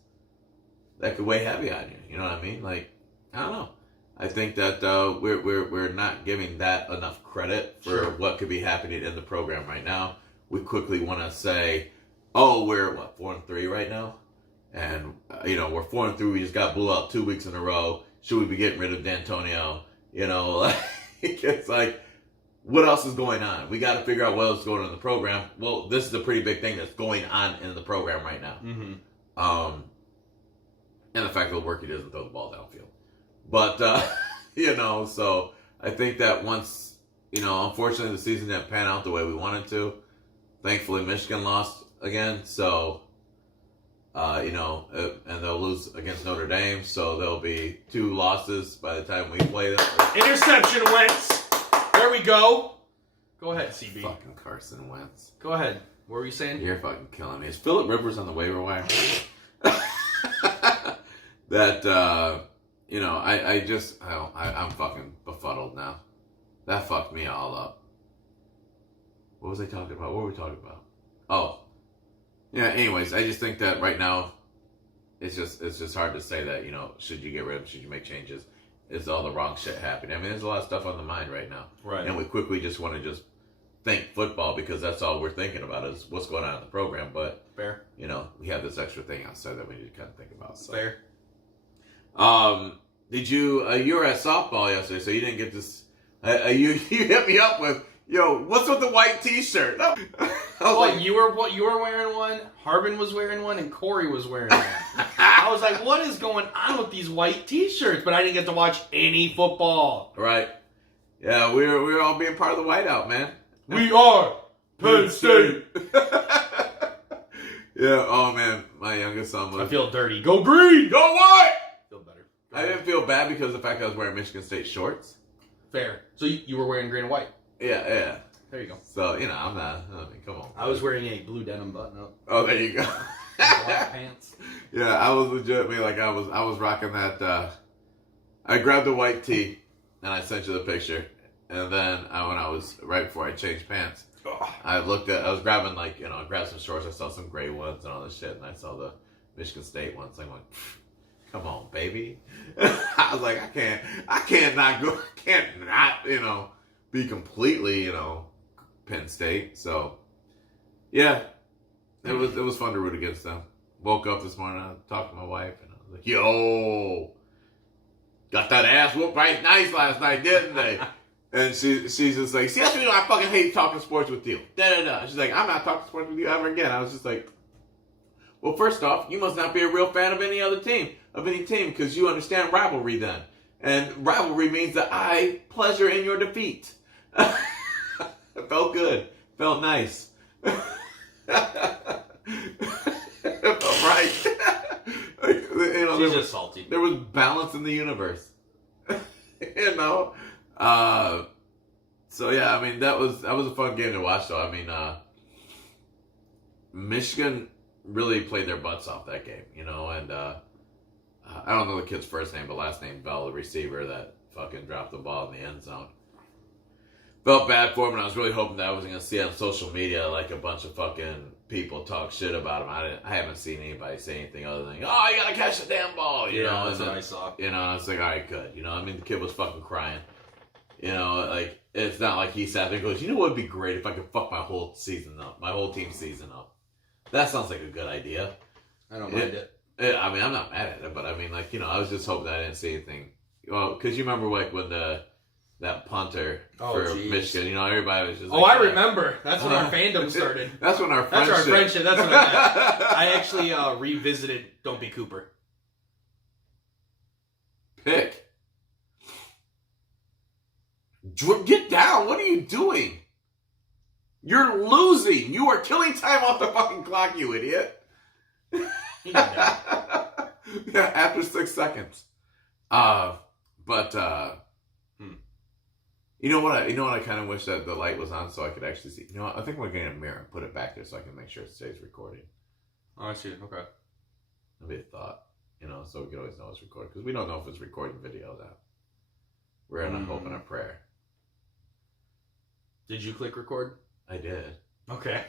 that could weigh heavy on you. You know what I mean? I don't know. I think that we're not giving that enough credit for what could be happening in the program right now. We quickly want to say, oh, we're 4-3 right now, and we're 4-3. We just got blew out 2 weeks in a row. Should we be getting rid of D'Antonio? It's like, what else is going on? We got to figure out what else is going on in the program. Well, this is a pretty big thing that's going on in the program right now. Mm-hmm. And the fact that Worky doesn't throw the ball downfield. But, so I think that once, unfortunately the season didn't pan out the way we wanted to. Thankfully, Michigan lost again. So, and they'll lose against Notre Dame. So there'll be 2 losses by the time we play them. Interception, Wentz. There we go. Go ahead, CB. Fucking Carson Wentz. Go ahead. What were you saying? You're fucking killing me. Is Phillip Rivers on the waiver wire? I'm fucking befuddled now. That fucked me all up. What was I talking about? What were we talking about? Oh. Yeah, anyways, I just think that right now, it's just hard to say that, should you get rid of him, should you make changes? It's all the wrong shit happening. I mean, there's a lot of stuff on the mind right now. Right. And we quickly just want to just think football because that's all we're thinking about is what's going on in the program. But, fair. We have this extra thing outside that we need to kind of think about. So. Fair. Did you were at softball yesterday, so you didn't get this. You hit me up with, what's with the white T-shirt? You were wearing one, Harbin was wearing one, and Corey was wearing one. I was like, what is going on with these white T-shirts? But I didn't get to watch any football. Right. Yeah, we're all being part of the whiteout, man. We are Penn State. Yeah, oh man, my youngest son was. I feel dirty. Go green! Go white! Feel better. I didn't feel bad because of the fact I was wearing Michigan State shorts. Fair. So you were wearing green and white? Yeah. There you go. So, I'm not, come on. I was wearing a blue denim button-up. Oh, there you go. Black pants. Yeah, I was legitimately, I was rocking that, I grabbed the white tee, and I sent you the picture, and then right before I changed pants, I was grabbing, grabbed some shorts, I saw some gray ones and all this shit, and I saw the Michigan State ones, I went, come on, baby. I was like, I can't not be completely, Penn State. So, yeah, it was fun to root against them. Woke up this morning, I talked to my wife, and I was like, yo, got that ass whooped right nice last night, didn't they? And she's just like, see, that's the reason I fucking hate talking sports with you. Da-da-da. She's like, I'm not talking sports with you ever again. I was just like, well, first off, you must not be a real fan of any team, because you understand rivalry then. And rivalry means that I pleasure in your defeat. It felt good. Felt nice. It felt right. She's just salty. There was balance in the universe. So yeah, I mean that was a fun game to watch though. I mean, Michigan really played their butts off that game, and I don't know the kid's first name, but last name Bell, the receiver that fucking dropped the ball in the end zone. Felt bad for him, and I was really hoping that I wasn't going to see on social media like a bunch of fucking people talk shit about him. I haven't seen anybody say anything other than, oh, you got to catch the damn ball, you know? That's what I saw. You know, I was like, all right, good. You know, I mean, the kid was fucking crying. You know, like, it's not like he sat there and goes, you know what would be great if I could fuck my whole season up, my whole team's season up. That sounds like a good idea. I don't mind it. I mean, I'm not mad at it, but I mean, like, you know, I was just hoping that I didn't see anything. Well, because you remember, like, when that punter for Michigan, you know, everybody was just like, I remember. That's when our fandom started. That's when our friendship. That's our friendship. That's what I meant. I actually revisited Don't Be Cooper. Pick. Get down. What are you doing? You're losing. You are killing time off the fucking clock, you idiot. Yeah, after 6 seconds. You know what? I kind of wish that the light was on so I could actually see. You know what? I think we're getting a mirror and put it back there so I can make sure it stays recording. Oh, I see. Okay. That'd be a thought. You know, so we can always know it's recording because we don't know if it's recording video now. We're in a hope and a prayer. Did you click record? I did. Okay.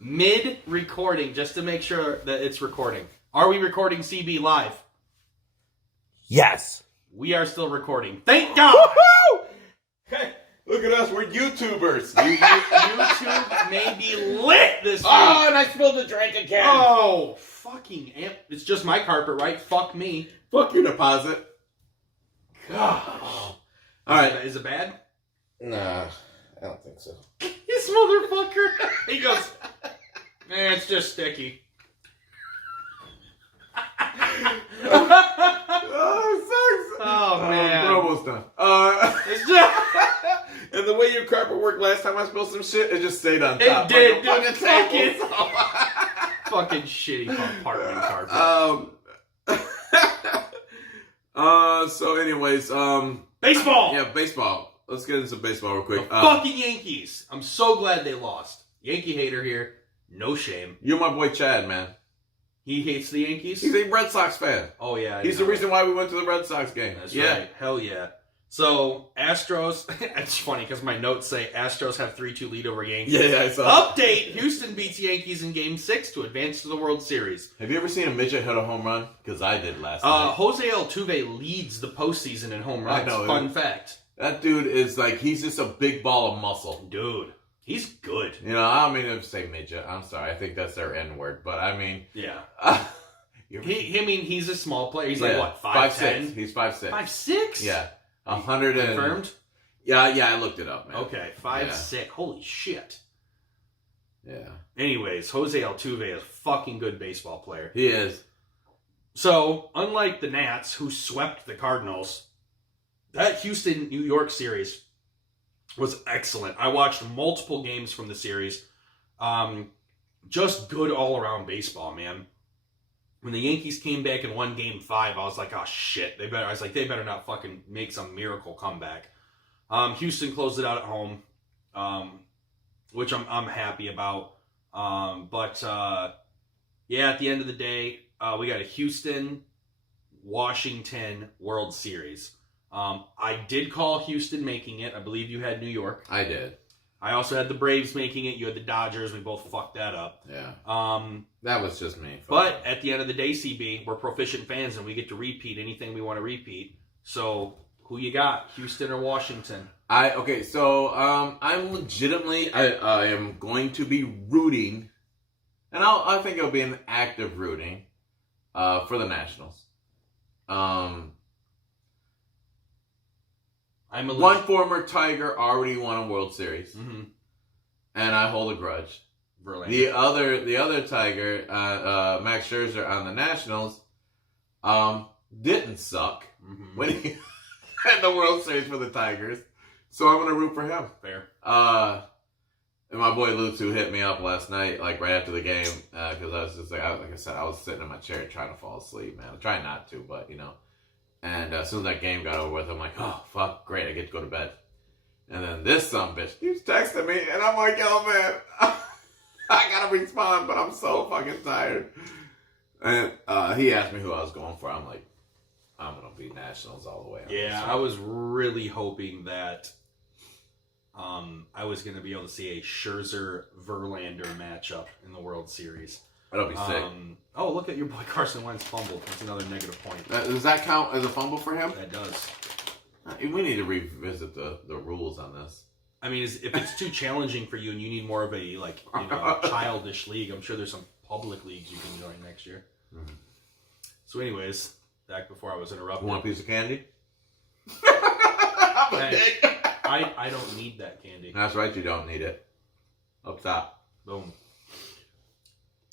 Mid-recording, just to make sure that it's recording. Are we recording CB live? Yes. We are still recording. Thank God! Woohoo! Hey, look at us. We're YouTubers. YouTube may be lit this week. Oh, and I spilled the drink again. Oh, fucking amp. It's just my carpet, right? Fuck me. Fuck your deposit. Gosh. All right. Is it bad? Nah, I don't think so. This motherfucker. He goes, it's just sticky. Oh, it sucks. Oh, man. We're almost done. It's just... And the way your carpet worked last time I spilled some shit, it just stayed on top. It did, like dude. fucking table. Fucking shitty apartment carpet. So anyways, Baseball! Yeah, baseball. Let's get into baseball real quick. Fucking Yankees. I'm so glad they lost. Yankee hater here. No shame. You're my boy Chad, man. He hates the Yankees? He's a Red Sox fan. Oh, yeah. He's the reason why we went to the Red Sox game. That's right. Hell yeah. So, Astros, it's funny because my notes say Astros have 3-2 lead over Yankees. Yeah, I saw Update, Houston beats Yankees in Game 6 to advance to the World Series. Have you ever seen a midget hit a home run? Because I did last night. Jose Altuve leads the postseason in home runs. I know. Fun fact. That dude is like, he's just a big ball of muscle. Dude, he's good. You know, I don't mean to say midget. I'm sorry. I think that's their N-word. But I mean... Yeah. I mean, he's a small player. He's like, what, 5'10"? He's 5'6". 5'6"? Yeah. 100 and... Confirmed? Yeah, I looked it up, man. Okay, 5'6". Holy shit. Yeah. Anyways, Jose Altuve is a fucking good baseball player. He is. So, unlike the Nats, who swept the Cardinals, that Houston-New York series was excellent. I watched multiple games from the series. Just good all-around baseball, man. When the Yankees came back and won Game 5, I was like, oh, shit. They better not fucking make some miracle comeback. Houston closed it out at home, which I'm happy about. Yeah, at the end of the day, we got a Houston-Washington World Series. I did call Houston making it. I believe you had New York. I did. I also had the Braves making it. You had the Dodgers. We both fucked that up. Yeah. That was just me. But at the end of the day, CB, we're proficient fans and we get to repeat anything we want to repeat. So, who you got? Houston or Washington? So I'm legitimately I am going to be rooting, and I think it'll be an active rooting for the Nationals. One former Tiger already won a World Series, and I hold a grudge. Verlander. The other Tiger, Max Scherzer on the Nationals, didn't suck when he had the World Series for the Tigers, so I'm gonna root for him. Fair. And my boy Lutu hit me up last night, like right after the game, because I was just like I said, I was sitting in my chair trying to fall asleep, man. I'm trying not to, but you know. And as soon as that game got over with, I'm like, oh, fuck, great, I get to go to bed. And then this sumbitch keeps texting me, and I'm like, yo, man, I gotta respond, but I'm so fucking tired. And he asked me who I was going for. I'm like, I'm going to be Nationals all the way. Yeah, I was really hoping that I was going to be able to see a Scherzer-Verlander matchup in the World Series. That'll be sick. Oh, look at your boy Carson Wentz fumbled. That's another negative point. Does that count as a fumble for him? That does. We need to revisit the rules on this. I mean, if it's too challenging for you and you need more of a childish league, I'm sure there's some public leagues you can join next year. Mm-hmm. So, anyways, back before I was interrupted. Want a piece of candy? Hey, I don't need that candy. That's right, you don't need it. Up top. Boom.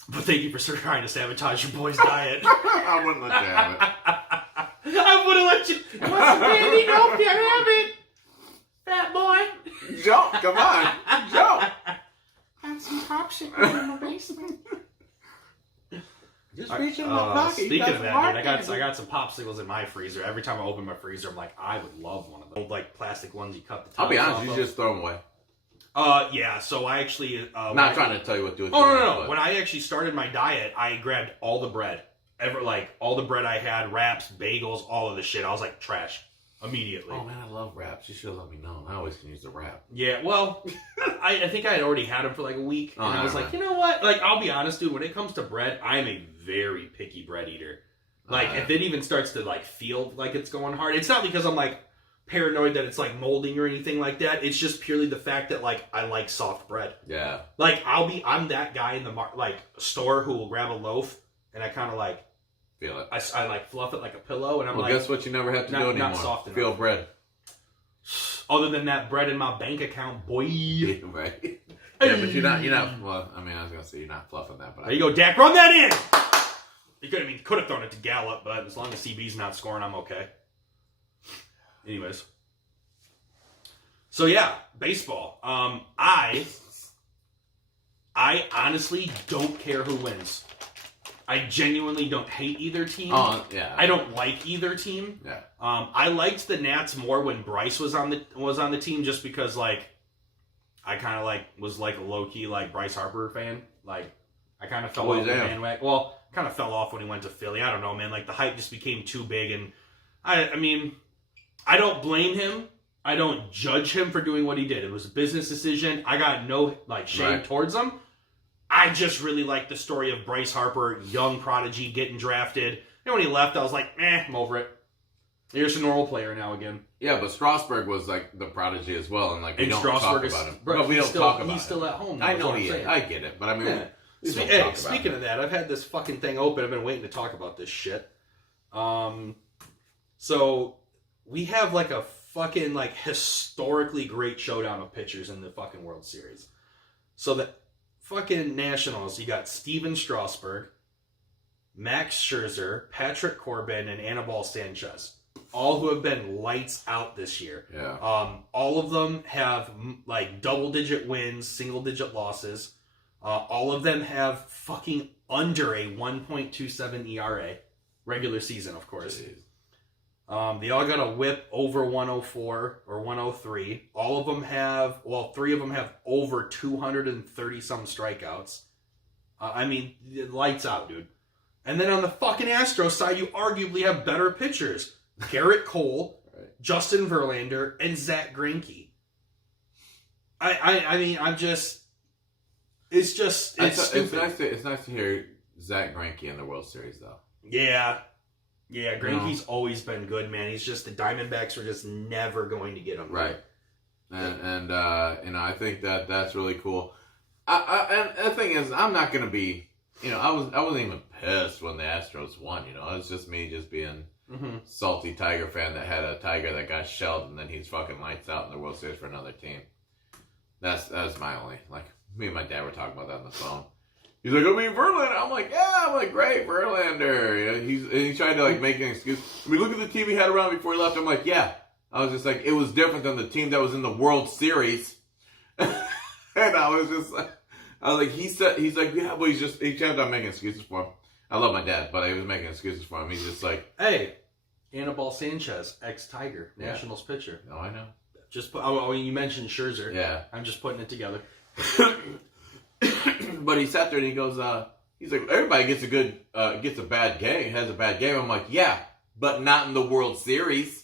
But thank you for trying to sabotage your boy's diet. I wouldn't let you have it. I would have let you. You want some candy? Nope, can't have it. Fat boy. Jump, come on. Jump. Have some popsicles in the basement. Just reach in my pocket. Speaking of that, dude, I got some popsicles in my freezer. Every time I open my freezer, I'm like, I would love one of those. Old, like, plastic ones you cut the top I'll be honest, off you of. just throw them away. Yeah, so I actually... Not trying to tell you what to do with Oh, them, no. but- When I actually started my diet, I grabbed all the bread. All the bread I had, wraps, bagels, all of the shit. I was like, trash. Immediately. Oh, man, I love wraps. You should have let me know. I always can use the wrap. Yeah, well, I think I had already had them for like a week. And I was like, you know what? Like, I'll be honest, dude. When it comes to bread, I am a very picky bread eater. Like, if it even starts to, like, feel like it's going hard, it's not because I'm, like, paranoid that it's, like, molding or anything like that. It's just purely the fact that, like, I like soft bread. Yeah. Like, I'm that guy in the, store who will grab a loaf, and I kind of, like, Feel it. I like, fluff it like a pillow, and I'm Well, like... guess what you never have to do anymore? Not soft enough. Feel bread. Other than that bread in my bank account, boy. Yeah, right. Yeah, but you're not, well, I mean, I was going to say you're not fluffing that, but There you go, Dak. Run that in! You could have thrown it to Gallup, but as long as CB's not scoring, I'm okay. Anyways. So, yeah, baseball. I honestly don't care who wins. I genuinely don't hate either team. Oh, yeah. I don't like either team. Yeah. I liked the Nats more when Bryce was on the team, just because like I kind of like was like a low key like Bryce Harper fan. Like I kind of fell off the bandwagon. Well, kind of fell off when he went to Philly. I don't know, man. Like the hype just became too big, and I mean, I don't blame him. I don't judge him for doing what he did. It was a business decision. I got no like shame towards him. I just really like the story of Bryce Harper, young prodigy, getting drafted. And when he left, I was like, I'm over it. You're just a normal player now again. Yeah, but Strasburg was like the prodigy as well, and like we don't talk about him. But we don't talk about him. He's still at home now, I know he is. I get it, but I mean, speaking of that, I've had this fucking thing open. I've been waiting to talk about this shit. So we have like a fucking like historically great showdown of pitchers in the fucking World Series. So the fucking Nationals, you got Steven Strasburg, Max Scherzer, Patrick Corbin, and Anibal Sanchez. All who have been lights out this year. Yeah. All of them have like double-digit wins, single-digit losses. All of them have fucking under a 1.27 ERA. Regular season, of course. They all got a whip over 104 or 103. All of them have, well, 3 of them have over 230 some strikeouts. I mean, lights out, dude. And then on the fucking Astros side, you arguably have better pitchers. Garrett Cole, Justin Verlander, and Zach Greinke. I mean, I'm just... It's stupid. It's nice to hear Zach Greinke in the World Series, though. Yeah, Greinke's always been good, man. He's just, the Diamondbacks were just never going to get him. Right. And I think that's really cool. And the thing is, I'm not going to be, I wasn't even pissed when the Astros won, It's just me just being salty Tiger fan that had a Tiger that got shelled and then he's fucking lights out in the World Series for another team. That's my only, like, me and my dad were talking about that on the phone. He's like, Verlander. I'm like, great, Verlander. He tried to like make an excuse. I mean, look at the team he had around before he left. I'm like, yeah. I was just like, it was different than the team that was in the World Series. And I was like, he's like, yeah, but he kept on making excuses for him. I love my dad, but he was making excuses for him. He's just like, hey, Anibal Sanchez, ex-Tiger, Nationals pitcher. Oh, I know. You mentioned Scherzer. Yeah. I'm just putting it together. But he sat there and he goes, He's like, everybody gets a bad game, has a bad game. I'm like, yeah, but not in the World Series.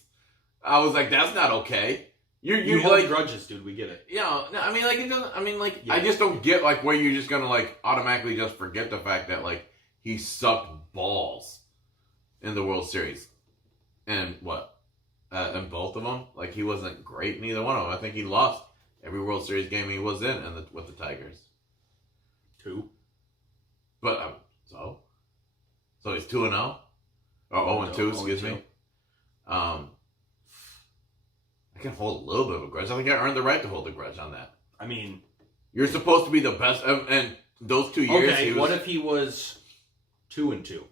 I was like, that's not okay. You hold like grudges, dude. We get it. No, I mean, like it doesn't. I mean, like yeah. I just don't get like where you're just gonna like automatically just forget the fact that like he sucked balls in the World Series, and what, in both of them, like he wasn't great in either one of them. I think he lost every World Series game he was in, with the Tigers. 2. But so he's 2-0, or 0-2. Excuse me. I can hold a little bit of a grudge. I think I earned the right to hold a grudge on that. I mean, you're supposed to be the best, and those 2 years. Okay, what if he was 2-2?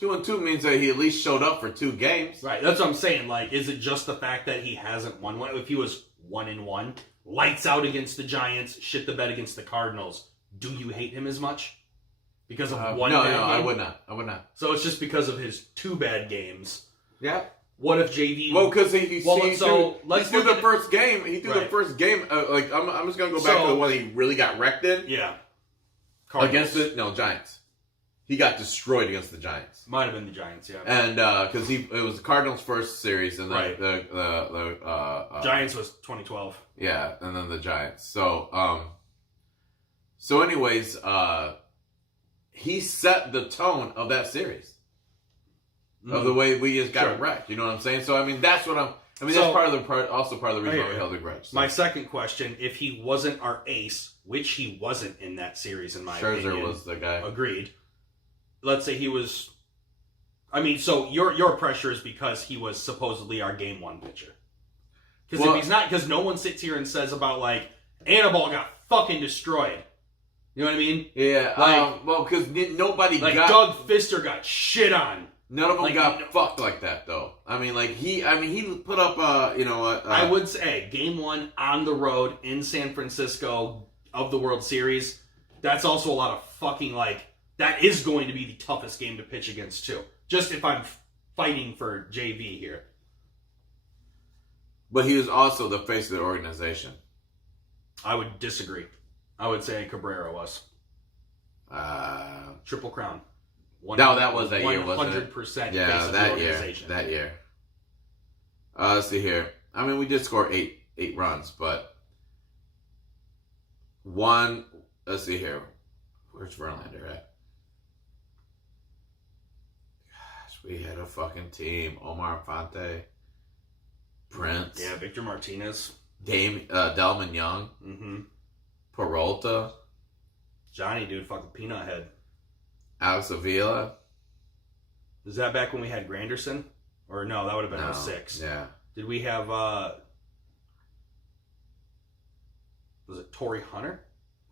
2-2 means that he at least showed up for 2 games. Right, that's what I'm saying. Like, is it just the fact that he hasn't won one? If he was 1-1, lights out against the Giants, shit the bed against the Cardinals, do you hate him as much? Because of one bad game? No, I would not. So it's just because of his 2 bad games. Yeah. What if JV? Well, because he threw the first game. He threw right. the first game. Like I'm just gonna go back to the one he really got wrecked in. Yeah. Cardinals. Against the Giants. He got destroyed against the Giants. Might have been the Giants, yeah. And because it was the Cardinals' first series, and then right. the Giants was 2012. Yeah, and then the Giants. So anyways, he set the tone of that series. Of the way we just got it wrecked, you know what I'm saying? So I mean, that's what that's part of the reason why we held the grudge. So. My second question: if he wasn't our ace, which he wasn't in that series, in my opinion, Scherzer was the guy. Agreed. Let's say he was. I mean, so your pressure is because he was supposedly our game 1 pitcher. Because if he's not, because no one sits here and says about like Anibal got fucking destroyed. You know what I mean? Yeah. Well, because nobody like got Doug Fister got shit on. None of them got fucked like that, though. I mean, like, he put up, I would say, game 1 on the road in San Francisco of the World Series, that's also a lot of fucking, like, that is going to be the toughest game to pitch against, too. Just if I'm fighting for JV here. But he was also the face of the organization. I would disagree. I would say Cabrera was. Triple Crown. No, that was that year, wasn't it? 100% yeah, face of the organization. That year. Let's see here. I mean, we did score eight runs, but one. Let's see here. Where's Verlander at? Gosh, we had a fucking team. Omar Infante, Prince. Yeah, Victor Martinez. Delman Young. Mm-hmm. Peralta. Johnny, dude, fucking peanut head. Alex Avila. Was that back when we had Granderson? Or no, that would have been 06. Yeah. Did we have, was it Torrey Hunter?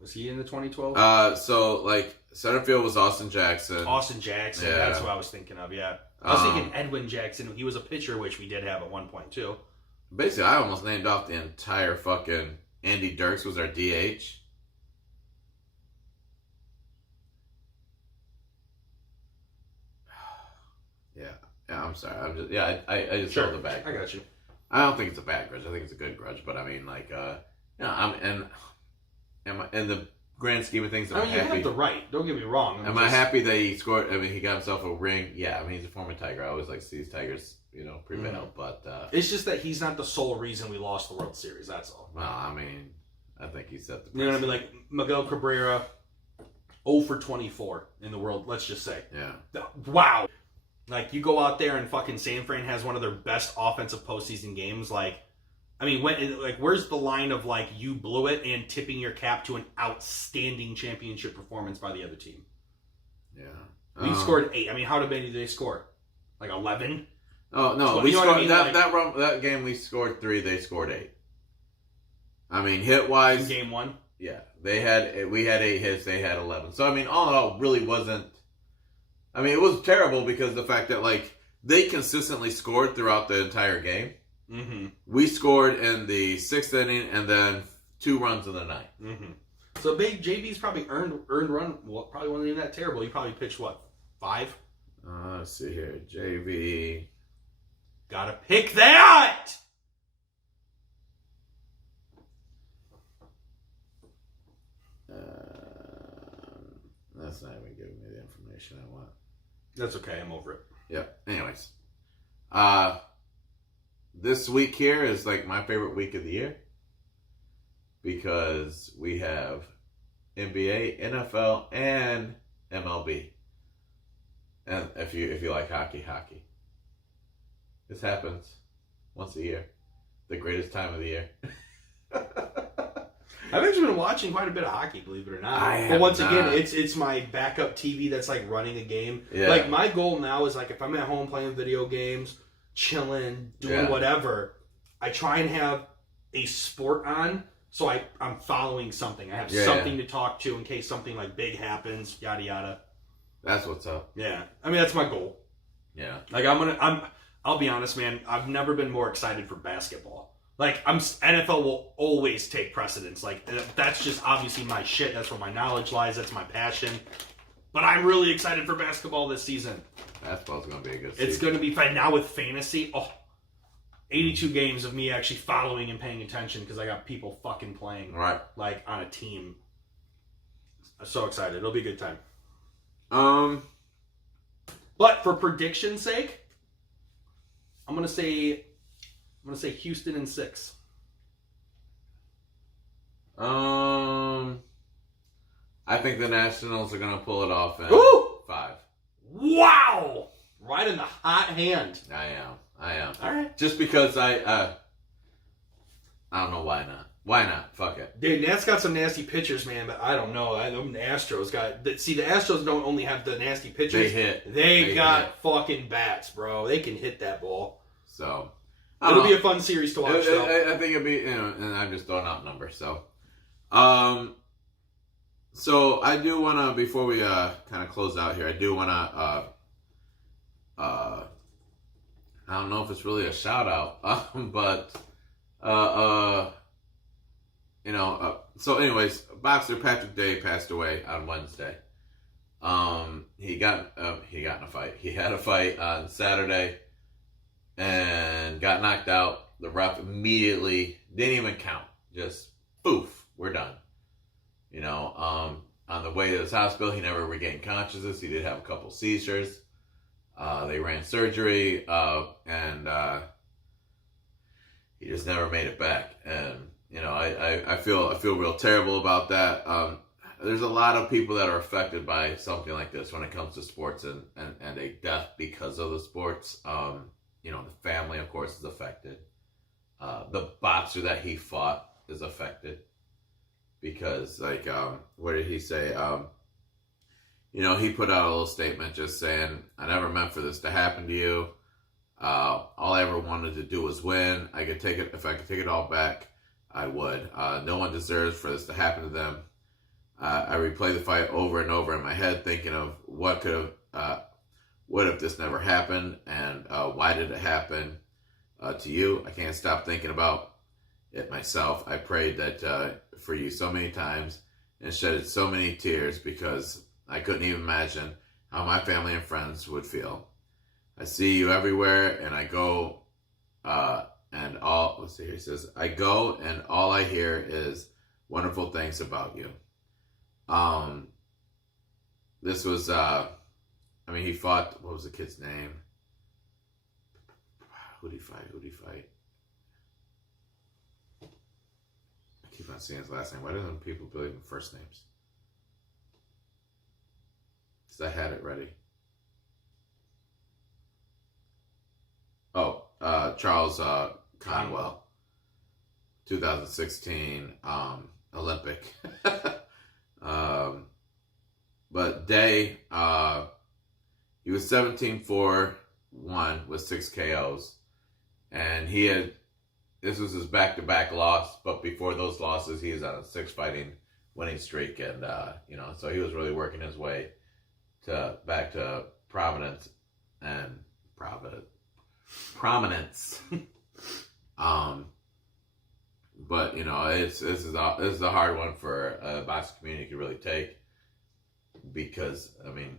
Was he in the 2012? So, like, center field was Austin Jackson. Austin Jackson, yeah. That's what I was thinking of, yeah. I was thinking Edwin Jackson. He was a pitcher, which we did have at one point, too. Basically, I almost named off the entire fucking... Andy Dirks was our DH. Yeah, I'm sorry. I'm just I just held it back. I got you. I don't think it's a bad grudge. I think it's a good grudge. But I mean, like, I'm in the grand scheme of things. I mean, you have the right. Don't get me wrong. I happy that he scored? I mean, he got himself a ring. Yeah, I mean, he's a former Tiger. I always like to see these Tigers, prevail. But it's just that he's not the sole reason we lost the World Series. That's all. Well, I mean, I think he set the. You know what I mean? Like Miguel Cabrera, 0 for 24 in the world. Let's just say. Yeah. Wow. Like, you go out there and fucking San Fran has one of their best offensive postseason games. Like, I mean, where's the line of, like, you blew it and tipping your cap to an outstanding championship performance by the other team? Yeah. We scored 8. I mean, how many did they score? Like 11? Oh, no. We scored that game, we scored 3. They scored 8. I mean, hit-wise... In game 1? Yeah. We had 8 hits. They had 11. So, I mean, all in all, it really wasn't... I mean, it was terrible because the fact that, like, they consistently scored throughout the entire game. Mm-hmm. We scored in the 6th inning and then 2 runs in the 9th. Mm-hmm. So, JV's probably earned run. Well, probably wasn't even that terrible. He probably pitched, 5? Let's see here. JV. Gotta pick that! That's not even giving me the information I want. That's okay. I'm over it. Yeah. Anyways, this week here is like my favorite week of the year because we have NBA, NFL, and MLB. And if you like hockey. This happens once a year. The greatest time of the year. I've actually been watching quite a bit of hockey, believe it or not. I But have once not. again, it's my backup TV that's like running a game. Yeah. Like my goal now is like if I'm at home playing video games, chilling, doing Yeah. whatever, I try and have a sport on so I'm following something. I have something to talk to in case something like big happens, yada yada. That's what's up. Yeah. I mean that's my goal. Yeah. Like I'll be honest, man, I've never been more excited for basketball. Like NFL will always take precedence. Like that's just obviously my shit. That's where my knowledge lies. That's my passion. But I'm really excited for basketball this season. Basketball's going to be a good season. It's going to be fun. Now with fantasy, 82 games of me actually following and paying attention because I got people fucking playing. Right. Like on a team. I'm so excited. It'll be a good time. But for prediction's sake, I'm gonna say Houston in 6. I think the Nationals are gonna pull it off in Ooh! 5. Wow! Right in the hot hand. I am. All right. Just because I don't know why not. Why not? Fuck it. Dude, Nat's got some nasty pitchers, man, but I don't know. The Astros see, the Astros don't only have the nasty pitchers. They hit. They got hit. fucking bats, bro. They can hit that ball. So It'll be a fun series to watch, though. I think it'll be, and I'm just throwing out numbers. So, so I do want to, before we kind of close out here, I do want to, I don't know if it's really a shout out, but, so anyways, boxer Patrick Day passed away on Wednesday. He got in a fight. He had a fight on Saturday and got knocked out. The ref immediately didn't even count. Just poof, we're done. On the way to his hospital, he never regained consciousness. He did have a couple seizures. They ran surgery, and he just never made it back. And I feel real terrible about that. There's a lot of people that are affected by something like this when it comes to sports and a death because of the sports. The family, of course, is affected. The boxer that he fought is affected because, like, what did he say? He put out a little statement just saying, "I never meant for this to happen to you. All I ever wanted to do was win. I could take it if I could take it all back, I would. No one deserves for this to happen to them. I replay the fight over and over in my head, thinking of what if this never happened, and why did it happen to you? I can't stop thinking about it myself. I prayed that for you so many times and shedded so many tears because I couldn't even imagine how my family and friends would feel. I see you everywhere, and I go, let's see here, he says, I go, and all I hear is wonderful things about you." This was, he fought, what was the kid's name? Who'd he fight? I keep on seeing his last name. Why don't people believe in first names? Because I had it ready. Charles Conwell, 2016 Olympic. But Day, he was 17-4-1 with 6 KOs, and this was his back-to-back loss. But before those losses, he was on a 6 winning streak, and so he was really working his way back to prominence. But this is a hard one for a boxing community to really take, because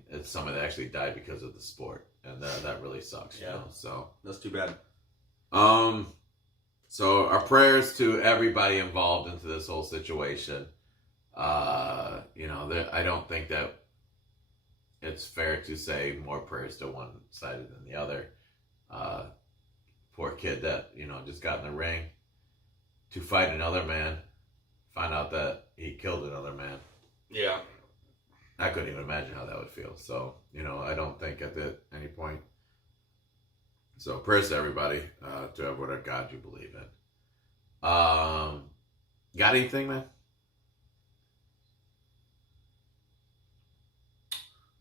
it's someone that actually died because of the sport, and that really sucks. Yeah. So That's too bad. So our prayers to everybody involved into this whole situation. I don't think that it's fair to say more prayers to one side than the other. Poor kid that, just got in the ring to fight another man, find out that he killed another man. Yeah. I couldn't even imagine how that would feel. So, I don't think at any point. So prayers to everybody, to whatever God you believe in. Got anything, man?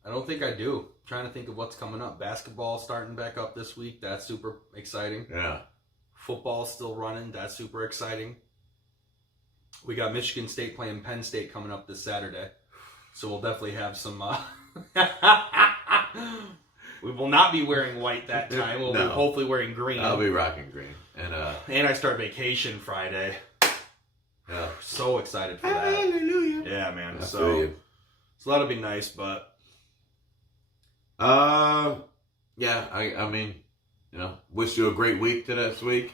I don't think I do. I'm trying to think of what's coming up. Basketball starting back up this week. That's super exciting. Yeah. Football still running. That's super exciting. We got Michigan State playing Penn State coming up this Saturday. So we'll definitely have some... We will not be wearing white that time. We'll be hopefully wearing green. I'll be rocking green. And I start vacation Friday. Yeah. So excited for that. Hallelujah. Yeah, man. I So that'll be nice, but... Yeah, I mean, wish you a great week to this week.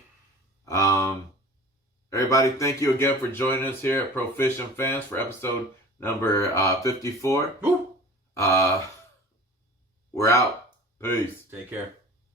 Everybody, thank you again for joining us here at Proficient Fans for episode number 54. Woo! We're out. Peace. Take care.